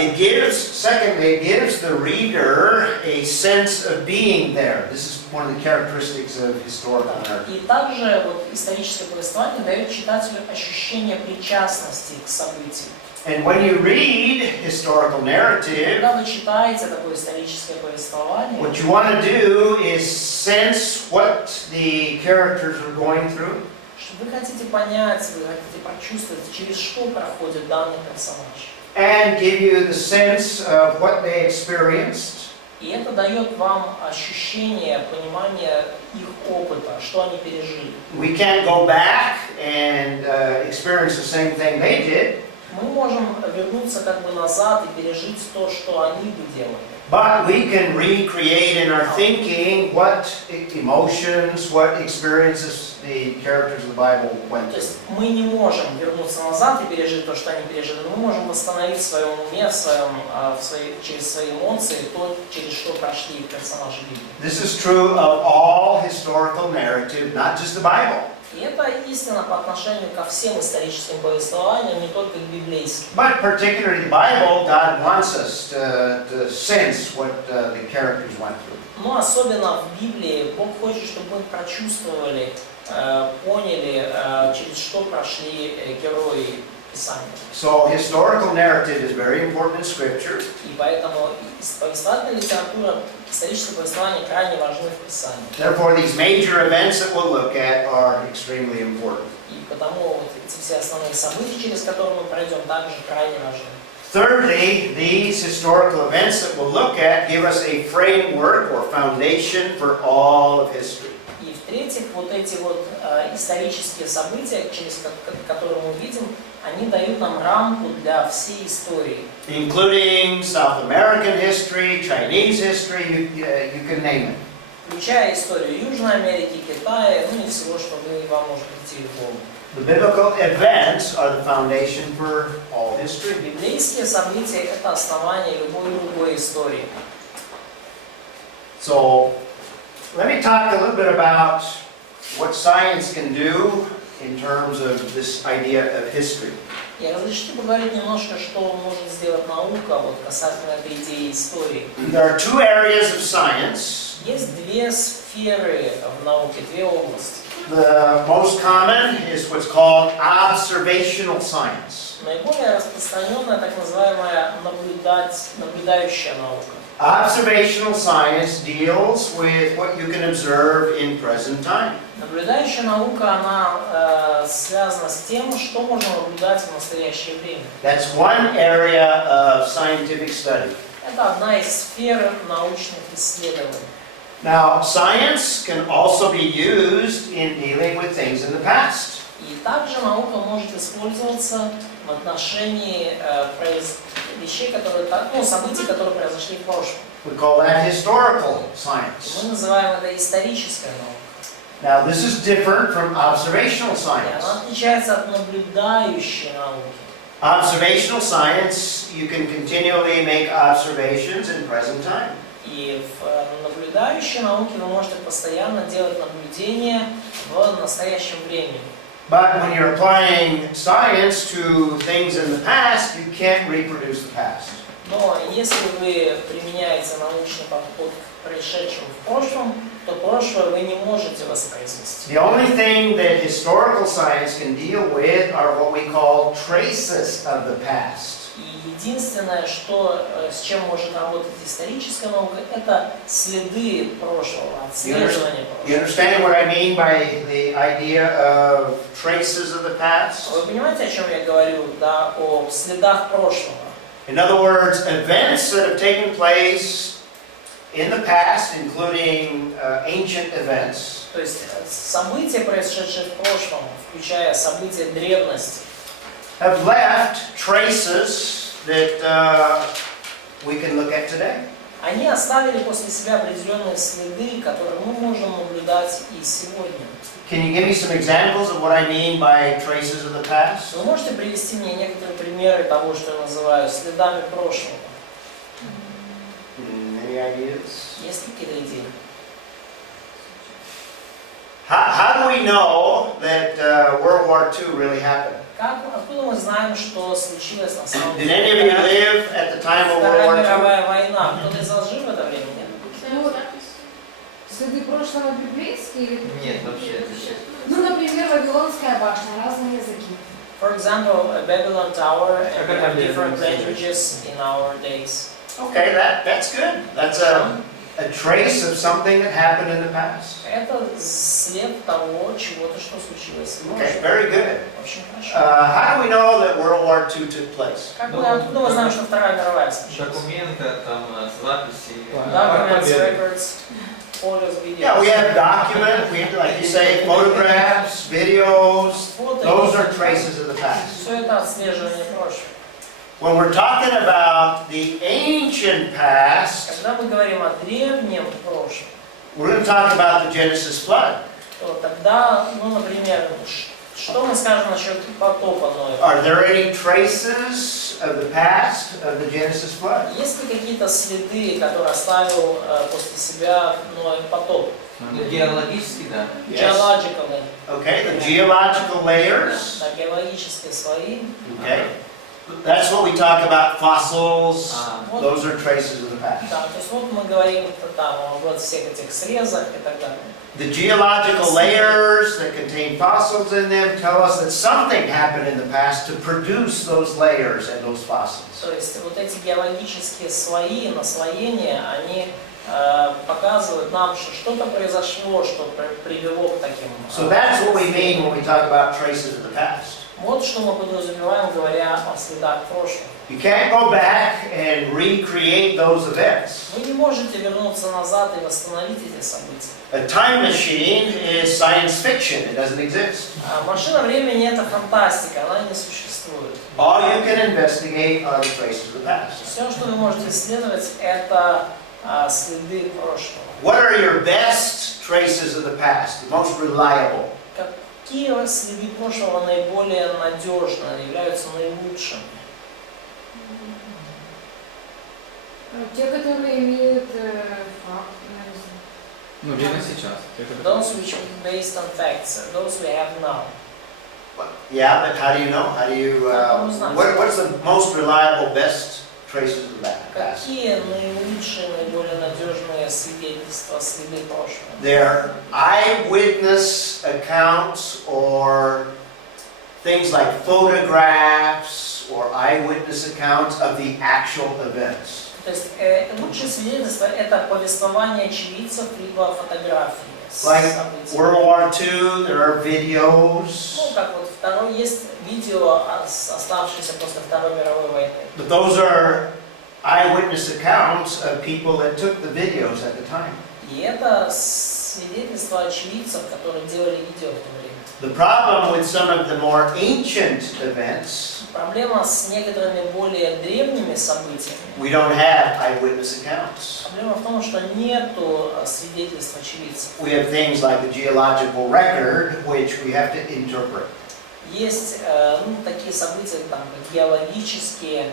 Secondly, it gives the reader a sense of being there. This is one of the characteristics of historical narrative. И также вот историческое повествование дает читателю ощущение причастности к событию. And when you read historical narrative, Когда вы читаете такое историческое повествование, what you want to do is sense what the characters are going through. что вы хотите понять, вы хотите прочувствовать, через что проходит данный персонаж. And give you the sense of what they experienced. И это дает вам ощущение, понимание их опыта, что они пережили. We can't go back and experience the same thing they did, Мы можем вернуться как бы назад и пережить то, что они бы делали. but we can recreate in our thinking what emotions, what experiences the characters of the Bible went То through. есть мы не можем вернуться назад и пережить то, что они пережили, но мы можем восстановить в своем уме, через свои эмоции то, через что прошли их персонажи Библии. This is true of all historical narrative, not just the Bible. И это истина по отношению ко всем историческим повествованиям, не только к библейским. But particularly the Bible, God wants us to sense what the characters went through. Но особенно в Библии Бог хочет, чтобы мы прочувствовали, поняли, через что прошли герои Писания. So historical narrative is very important in Scripture. И поэтому повествовательная литература, историческое повествование крайне важны в Писании. Therefore, these major events that we'll look at are extremely important. И потому вот эти все основные события, через которые мы пройдем, также крайне важны. Thirdly, these historical events that we'll look at give us a framework or foundation for all of history. И в-третьих, вот эти вот исторические события, через которые мы видим, они дают нам рамку для всей истории. Including South American history, Chinese history, you can name it. Включая историю Южной Америки, Китая, ну и всего, что вам может прийти в голову. The biblical events are the foundation for all history. Библейские события – это основание любой другой истории. So, let me talk a little bit about what science can do in terms of this idea of history. Я разрешите поговорить немножко, что может сделать наука вот касательно этой идеи истории. There are two areas of science. Есть две сферы в науке, две области. The most common is what's called observational science. Наиболее распространенная так называемая наблюдающая наука. Observational science deals with what you can observe in present time. Наблюдающая наука, она связана с тем, что можно наблюдать в настоящее время. That's one area of scientific study. Это одна из сфер научных исследований. Now, science can also be used in dealing with things in the past. И также наука может использоваться в отношении вещей, событий, которые произошли в прошлом. We call that historical science. Мы называем это историческая наука. Now, this is different from observational И science. она отличается от наблюдающей науки. Observational science, you can continually make observations in present time. И в наблюдающей науке вы можете постоянно делать наблюдения в настоящем времени. But when you're applying science to things in the past, you can't reproduce the past. Но если вы применяете научный подход к происшедшему в прошлом, то прошлое вы не можете воспроизвести. The only thing that historical science can deal with are what we call traces of the past. И единственное, с чем может работать историческая наука, это следы прошлого, отслеживание You прошлого. understand what I mean by the idea of traces of the past? Вы понимаете, о чем я говорю, да, о следах прошлого? In other words, events that have taken place in the past, including ancient events, То есть события, происшедшие в прошлом, включая события древности, have left traces that we can look at today. они оставили после себя определенные следы, которые мы можем наблюдать и сегодня. Can you give me some examples of what I mean by traces of the past? Вы можете привести мне некоторые примеры того, что я называю следами прошлого? Any ideas? Есть какие-то идеи? How do we know that World War II really happened? Откуда мы знаем, что случилось на самом Did any of you деле? live at the time of World Вторая War II? мировая война. Кто-то из вас жив в это время? Нет? Це запис. Следы прошлого библейские или какие? Нет, вообще. Ну, например, Вавилонская башня, разные языки. For example, a Babylon Tower and Как we это have different определяется? languages in our days. Okay, that's good. That's a trace of something that happened in the past. Это след того, чего-то, что случилось в Okay, прошлом. very good. Очень хорошо. How do we know that World War II took place? Как мы, откуда мы знаем, что Вторая мировая случилась? Документы, там, записи. Documents, Победы. records, photos, videos. Yeah, we have documents, we have, like you say, photographs, videos. Фото, Those are traces of the past. Все это отслеживание прошлого. When we're talking about the ancient past, Когда мы говорим о древнем прошлом, we're going to talk about the Genesis flood. то тогда, ну, например, что мы скажем насчет потопа Ноя? Are there any traces of the past of the Genesis flood? Есть ли какие-то следы, которые оставил после себя Ной потоп? Геологически, да. Geologically. Okay, the geological layers. Да, геологические слои. Okay, that's what we talk about, fossils. Вот, Those are traces of the past. да, то есть вот мы говорим там о вот всех этих срезах и так далее. The geological layers that contain fossils in them tell us that something happened in the past to produce those layers and those fossils. То есть вот эти геологические слои, наслоения, они показывают нам, что что-то произошло, что привело к таким. So that's what we mean when we talk about traces of the past. Вот что мы подразумеваем, говоря о следах прошлого. You can't go back and recreate those events. Вы не можете вернуться назад и восстановить эти события. A time machine is science fiction. It doesn't exist. Машина времени — это фантастика, она не существует. All you can investigate are the traces of the past. Все, что вы можете исследовать, это следы прошлого. What are your best traces of the past, the most reliable? Какие следы прошлого наиболее надежны, являются наилучшими? Те, которые имеют факт, наверное. Ну, видно сейчас. Those which are based on facts, those we have now. Yeah, but how do you know? How do you? What's the most reliable, best traces of that past? Какие наилучшие, наиболее надежные свидетельства, следы прошлого? They're eyewitness accounts or things like photographs or eyewitness accounts of the actual events. То есть лучшее свидетельство — это повествование очевидцев либо фотографии Like событий. World War II, there are videos. Ну, как вот второй есть видео, оставшееся после Второй мировой войны. But those are eyewitness accounts of people that took the videos at the time. И это свидетельство очевидцев, которые делали видео в то время. The problem with some of the more ancient events, Проблема с некоторыми более древними событиями. we don't have eyewitness accounts. Проблема в том, что нету свидетельств очевидцев. We have things like the geological record, which we have to interpret. Есть ну, такие события, там, как геологические,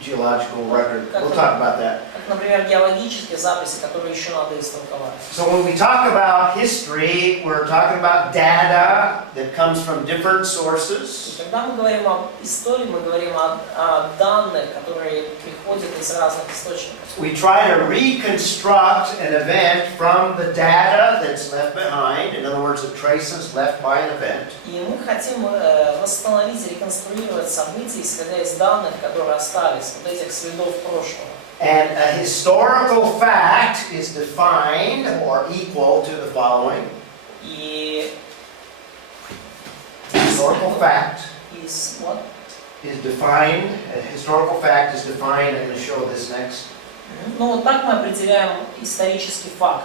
Geological record. We'll talk about that. как, например, геологические записи, которые еще надо истолковать. So when we talk about history, we're talking about data that comes from different И sources. когда мы говорим об истории, мы говорим о данных, которые приходят из разных источников. We try to reconstruct an event from the data that's left behind, in other words, the traces left by an event. И мы хотим восстановить, реконструировать события, исходя из данных, которые остались, вот этих следов прошлого. And a historical fact is defined or equal to the following. И Historical fact из what? is defined, a historical fact is defined, I'm going to show this next. Ну вот так мы определяем исторический факт.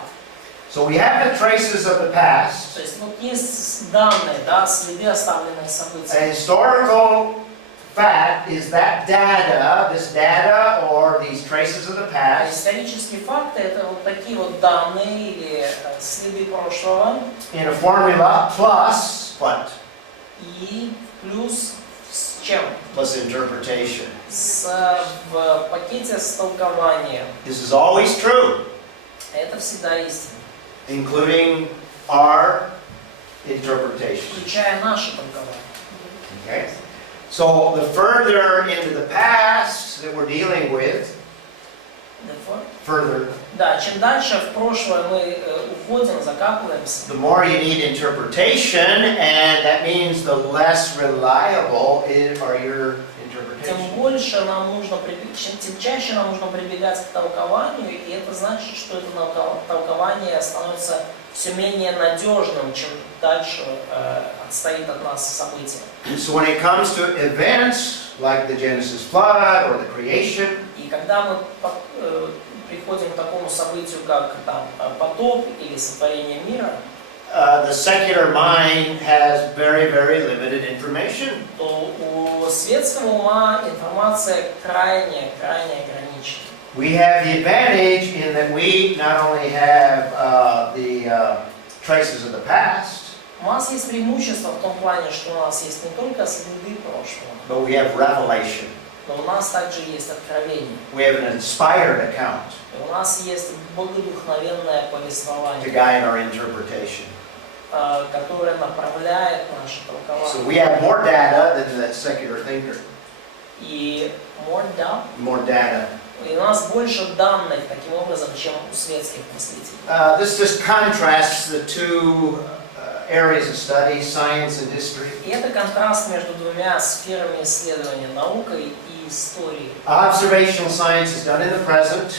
So we have the traces of the past. То есть вот есть данные, да, следы оставленных A событий. historical fact is that data, this data or these traces of the А past, исторические факты — это вот такие вот данные или следы прошлого, in a formula plus what? и плюс с чем? Plus interpretation. В пакете с толкованием. This is always true, Это всегда истина, including our interpretation. включая наше толкование. Okay? So the further into the past that we're dealing with, further, Да, чем дальше в прошлое мы уходим, закапываемся, the more you need interpretation, and that means the less reliable are your тем interpretations. больше нам нужно, тем чаще нам нужно прибегать к толкованию, и это значит, что это толкование становится все менее надежным, чем дальше отстоит от нас события. So when it comes to events like the Genesis flood or the creation, И когда мы приходим к такому событию, как там, потоп или сотворение мира, the secular mind has very, very limited information. то у светского ума информация крайне ограничена. We have the advantage in that we not only have the traces of the past, У нас есть преимущество в том плане, что у нас есть не только следы прошлого, but we have revelation. но у нас также есть откровение. We have an inspired account И у нас есть богодухновенное to повествование, guide our interpretation. которое направляет наше So толкование. we have more data than the secular thinker. И more doubt, More data. и у нас больше данных таким образом, чем у светских мыслителей. This just contrasts the two areas of study, science and history. И это контраст между двумя сферами исследования, наукой и историей. Observational science is done in the present.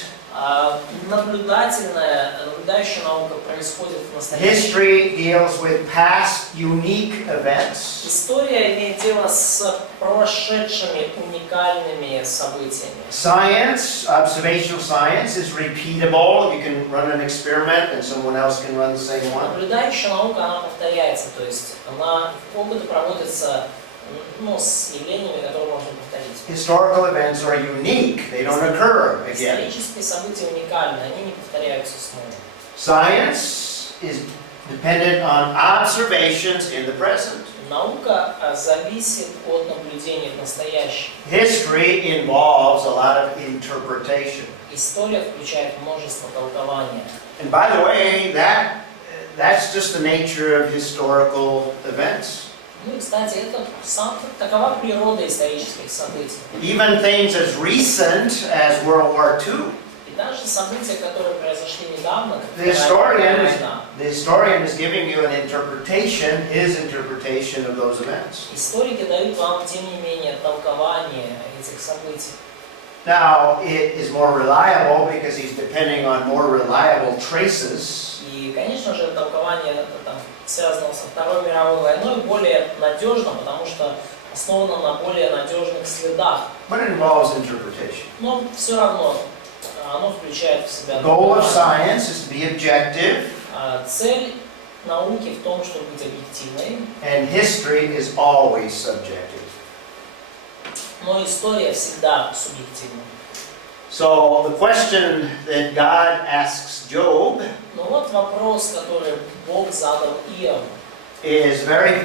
Наблюдающая наука происходит в настоящем. History deals with past unique events. История имеет дело с прошедшими уникальными событиями. Science, observational science, is repeatable. You can run an experiment and someone else can run the same one. Наблюдающая наука, она повторяется, то есть опыты проводятся с явлениями, которые можно повторить. Historical events are unique. They don't occur again. Исторические события уникальны, они не повторяются снова. Science is dependent on observations in the present. Наука зависит от наблюдений в настоящем. History involves a lot of interpretation. История включает множество толкований. And by the way, that's just the nature of historical events. Ну и, кстати, такова природа исторических событий. Even things as recent as World War II. И даже события, которые произошли недавно, как The война. historian is giving you an interpretation, his interpretation of those events. Историки дают вам, тем не менее, толкование этих событий. Now, it is more reliable because he's depending on more reliable traces. И, конечно же, толкование связано со Второй мировой войной более надежно, потому что основано на более надежных следах. But it involves interpretation. Но все равно оно включает в себя The goal of толкование. science is to be objective, Цель науки в том, чтобы быть объективной, and history is always subjective. но история всегда субъективна. So the question that God asks Job Но вот вопрос, который Бог задал Иову, is very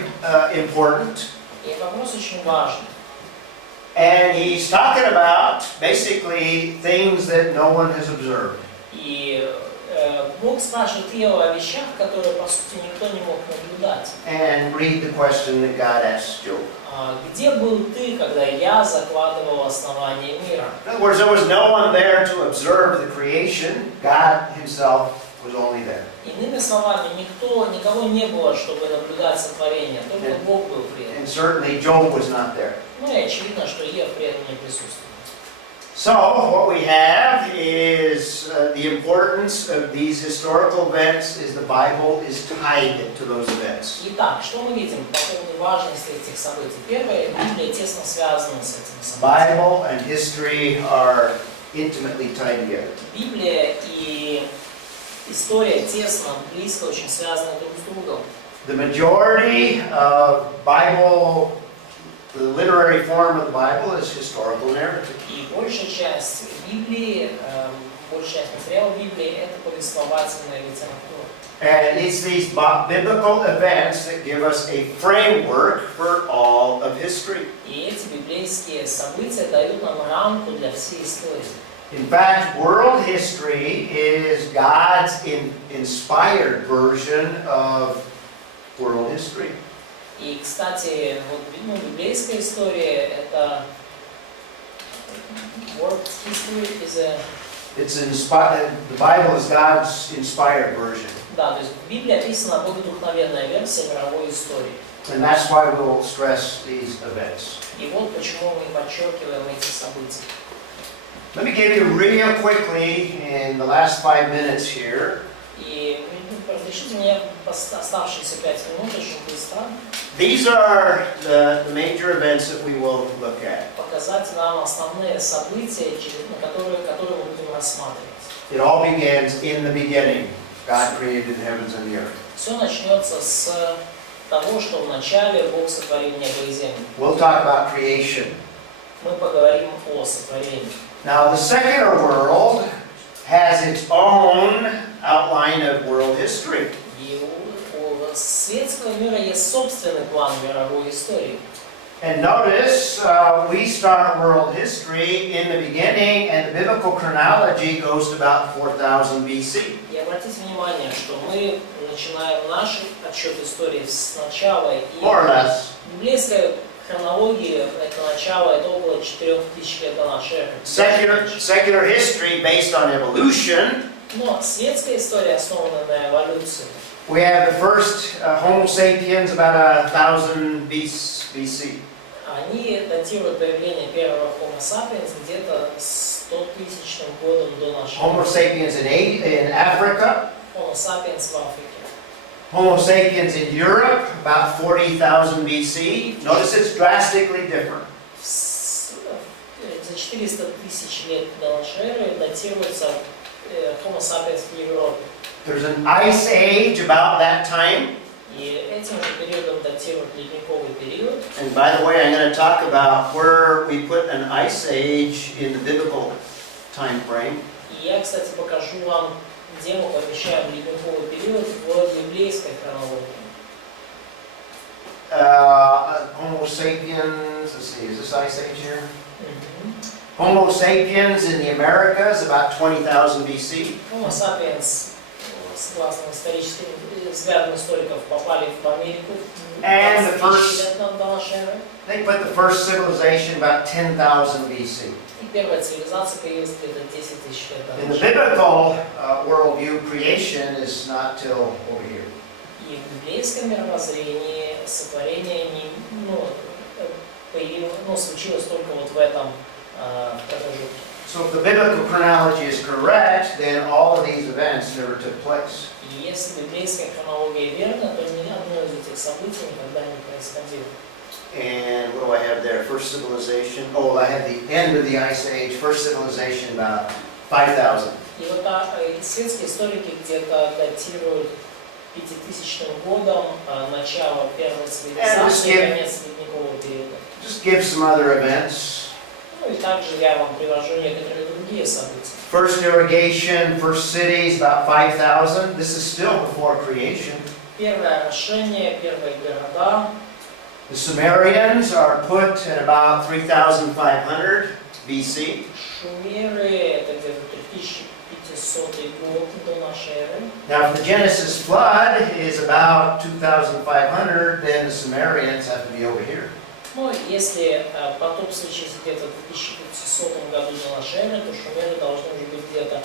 important. и вопрос очень важный. And he's talking about basically things that no one has observed. И Бог спрашивает Иова о вещах, которые, по сути, никто не мог наблюдать. And read the question that God asks Job. Где был ты, когда я закладывал основание мира? In other words, there was no one there to observe the creation. God himself was only there. Иными словами, никого не было, чтобы наблюдать сотворение, только Бог был при этом. And certainly Job was not there. Ну и очевидно, что Иов при этом не присутствовал. So what we have is the importance of these historical events is the Bible is tied to those events. Итак, что мы видим по поводу важности этих событий? Первое, Библия тесно связана с этими событиями. Bible and history are intimately tied together. Библия и история тесно, близко, очень связаны друг с другом. The majority of Bible, the literary form of the Bible is historical narrative. И большая часть Библии, большая часть материала Библии – это повествовательная литература. And it's these biblical events that give us a framework for all of history. И эти библейские события дают нам рамку для всей истории. In fact, world history is God's inspired version of world history. И, кстати, вот, библейская история — это world history is a... It's inspired. The Bible is God's inspired version. Да, то есть в Библии описана богодухновенная версия мировой истории. And that's why we'll stress these events. И вот почему мы подчеркиваем эти события. Let me give you real quickly in the last 5 minutes here. И разрешите мне оставшиеся 5 минут очень быстро These are the major events that we will look at. показать нам основные события, которые мы будем рассматривать. It all begins in the beginning. God created the heavens and the earth. Все начнется с того, что вначале Бог сотворил небо и землю. We'll talk about creation. Мы поговорим о сотворении. Now, the secular world has its own outline of world history. И у светского мира есть собственный план мировой истории. And notice, we start world history in the beginning, and the biblical chronology goes to about 4000 BC. И обратите внимание, что мы начинаем наш отсчет истории сначала, и More or less. библейская хронология — это начало, это около 4000 лет до нашей эры. Secular history based on evolution. Но светская история основана на эволюции. We have the first Homo sapiens about 1000 BC. Они датируют появление первого Homo sapiens где-то 100-тысячным годом до нашей Homo эры. sapiens in Africa. Homo sapiens в Африке. Homo sapiens in Europe about 40,000 BC. Notice it's drastically different. За 400 тысяч лет до нашей эры датируется Homo sapiens в Европе. There's an ice age about that time. И этим же периодом датируют ледниковый период. And by the way, I'm going to talk about where we put an ice age in the biblical time frame. И я, кстати, покажу вам, где мы помещаем ледниковый период в библейской хронологии. Homo sapiens, let's see, is this ice age here? Homo sapiens in the Americas about 20,000 BC. Homo sapiens, согласно историческим взглядам историков, попали в Америку And the 20 first- тысяч лет до нашей эры. They put the first civilization about 10,000 BC. И первая цивилизация появилась где-то 10 тысяч лет до In the нашей эры. biblical worldview, creation is not till over here. И в библейском мировоззрении сотворение случилось только вот в этом промежутке. So if the biblical chronology is correct, then all of these events never took place. И если библейская хронология верна, то ни одно из этих событий никогда не происходило. And what do I have there? First civilization. Oh, I have the end of the Ice Age. First civilization about 5,000. И вот светские историки где-то датируют 5000 годом начало первой цивилизации и конец ледникового периода. Just give some other events. Ну и также я вам привожу некоторые другие события. First irrigation, first cities, about 5,000. This is still before creation. Первое орошение, первые города. The Sumerians are put at about 3,500 BC. Шумеры, это где-то 3500 год до нашей эры. Now, if the Genesis flood is about 2,500, then the Sumerians have to be over here. Ну, если потоп случился где-то в 1500 году до нашей эры, то шумеры должны уже быть где-то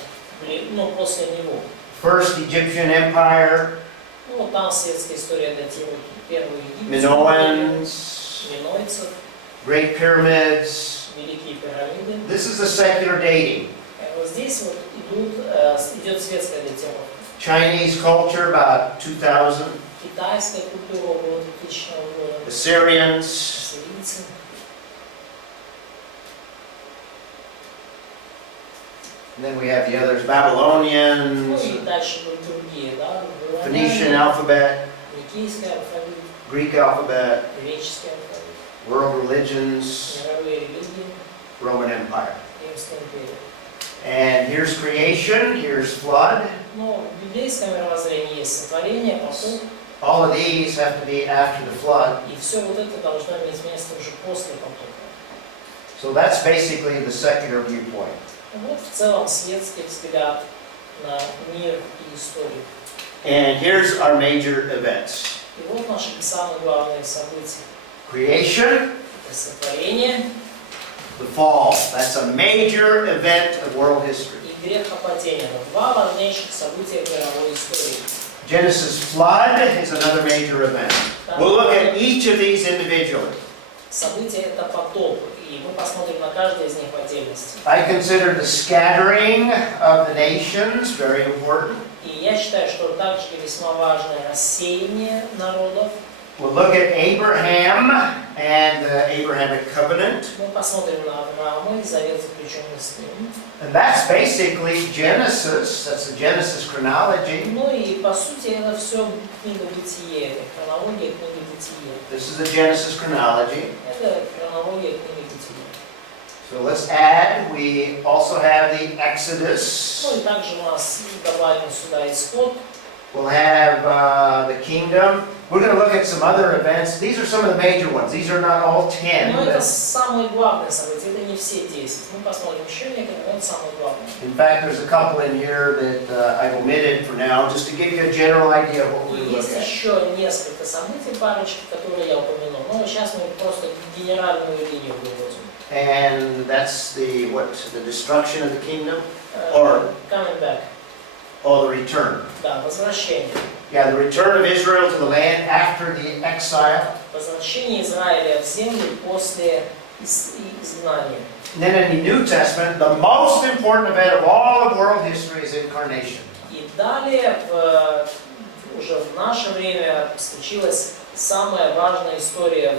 после него. First Egyptian Empire, Ну, вот там светская история датирует первые Minoans, минойцев, Great Pyramids. Великие пирамиды. This is the secular dating. Вот здесь вот идет светская датировка. Chinese culture, about 2,000. Китайская культура около 2000 года. Assyrians. Сирийцы. And then we have the others, Ну Babylonians, и дальше будут другие, да? Phoenician alphabet, Никейский алфавит, Greek alphabet, греческий алфавит, world religions, мировые религии, Roman Empire. Римская империя. And here's creation, here's flood. Но в библейском мировоззрении есть сотворение, потоп, All of these have to be after the flood. и все вот это должно иметь место уже после потопа. So that's basically the secular viewpoint. Вот в целом светский взгляд на мир и историю. And here's our major events. И вот наши самые главные события. Creation, Это сотворение the fall. That's a major event of world history. и грехопадение. Это два важнейших события мировой истории. Genesis flood is another major event. We'll look at each of these individually. Событие это потоп, и мы посмотрим на каждое из них в отдельности. I consider the scattering of the nations very important. И я считаю, что также весьма важное рассеяние народов. We'll look at Abraham and the Abrahamic covenant. Мы посмотрим на Авраама и завет, заключенный с ним. And that's basically Genesis. That's the Genesis chronology. Ну и по сути это все книга Бытие, это хронология книги Бытие. This is the Genesis chronology. Это хронология книги Бытие. So let's add, we also have the Exodus. Ну и также у нас добавлен сюда исход. We'll have the kingdom. We're going to look at some other events. These are some of the major ones. These are not all 10. Но это самые главные события, это не все 10. Мы посмотрим еще некоторые, но это самые главные. In fact, there's a couple in here that I've omitted for now, just to give you a general idea of what we look Есть at. еще несколько событий, парочки, которые я упомянул. Но сейчас мы просто генеральную линию выводим. And that's the destruction of the kingdom, or Coming back. the return. Да, возвращение. Yeah, the return of Israel to the land after the exile. Возвращение Израиля в землю после изгнания. And then in the New Testament, the most important event of all of world history is incarnation. И далее, уже в наше время, случилась самая важная история,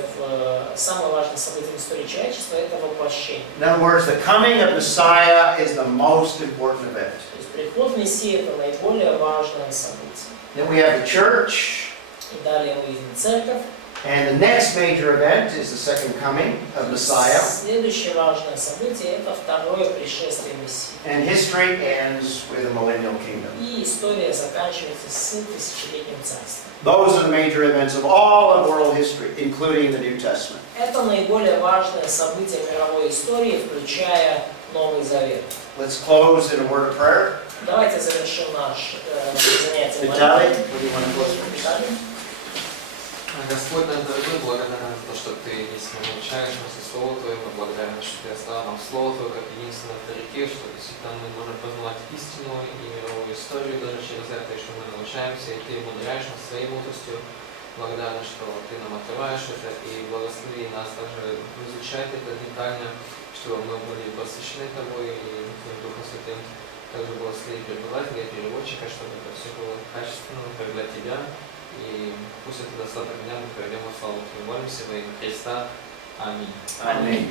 самое важное событие в истории человечества – это воплощение. In other words, the coming of Messiah is the most important event. То есть приход Мессии – это наиболее важное событие. Then we have the church, И далее мы видим церковь. and the next major event is the second coming of Messiah. Следующее важное событие – это второе пришествие Мессии. And history ends with the millennial kingdom. И история заканчивается с тысячелетним царством. Those are the major events of all of world history, including the New Testament. Это наиболее важное событие мировой истории, включая Новый Завет. Let's close in a word of prayer. Давайте завершим наше занятие. Vitaly, what do you want to close with? Виталий? Господь наш дорогой, благодарен за то, что Ты вечно научаешь нас и Слово Твое, мы благодарны, что Ты оставил нам Слово Твое как единственное авторитет, что действительно мы можем познавать истину и мировую историю даже через это, и что мы научаемся, и Ты умудряешь нас своей мудростью. Благодарны, что Ты нам открываешь это, и благослови нас также изучать это детально, чтобы мы были посвящены Тобой и Твоим Духом Святым. Также благослови преподавателя и переводчика, чтобы это все было качественно, как для Тебя. И пусть это достаток дня, мы проведем во славу Твою. Молимся во имя Христа. Аминь. Amen.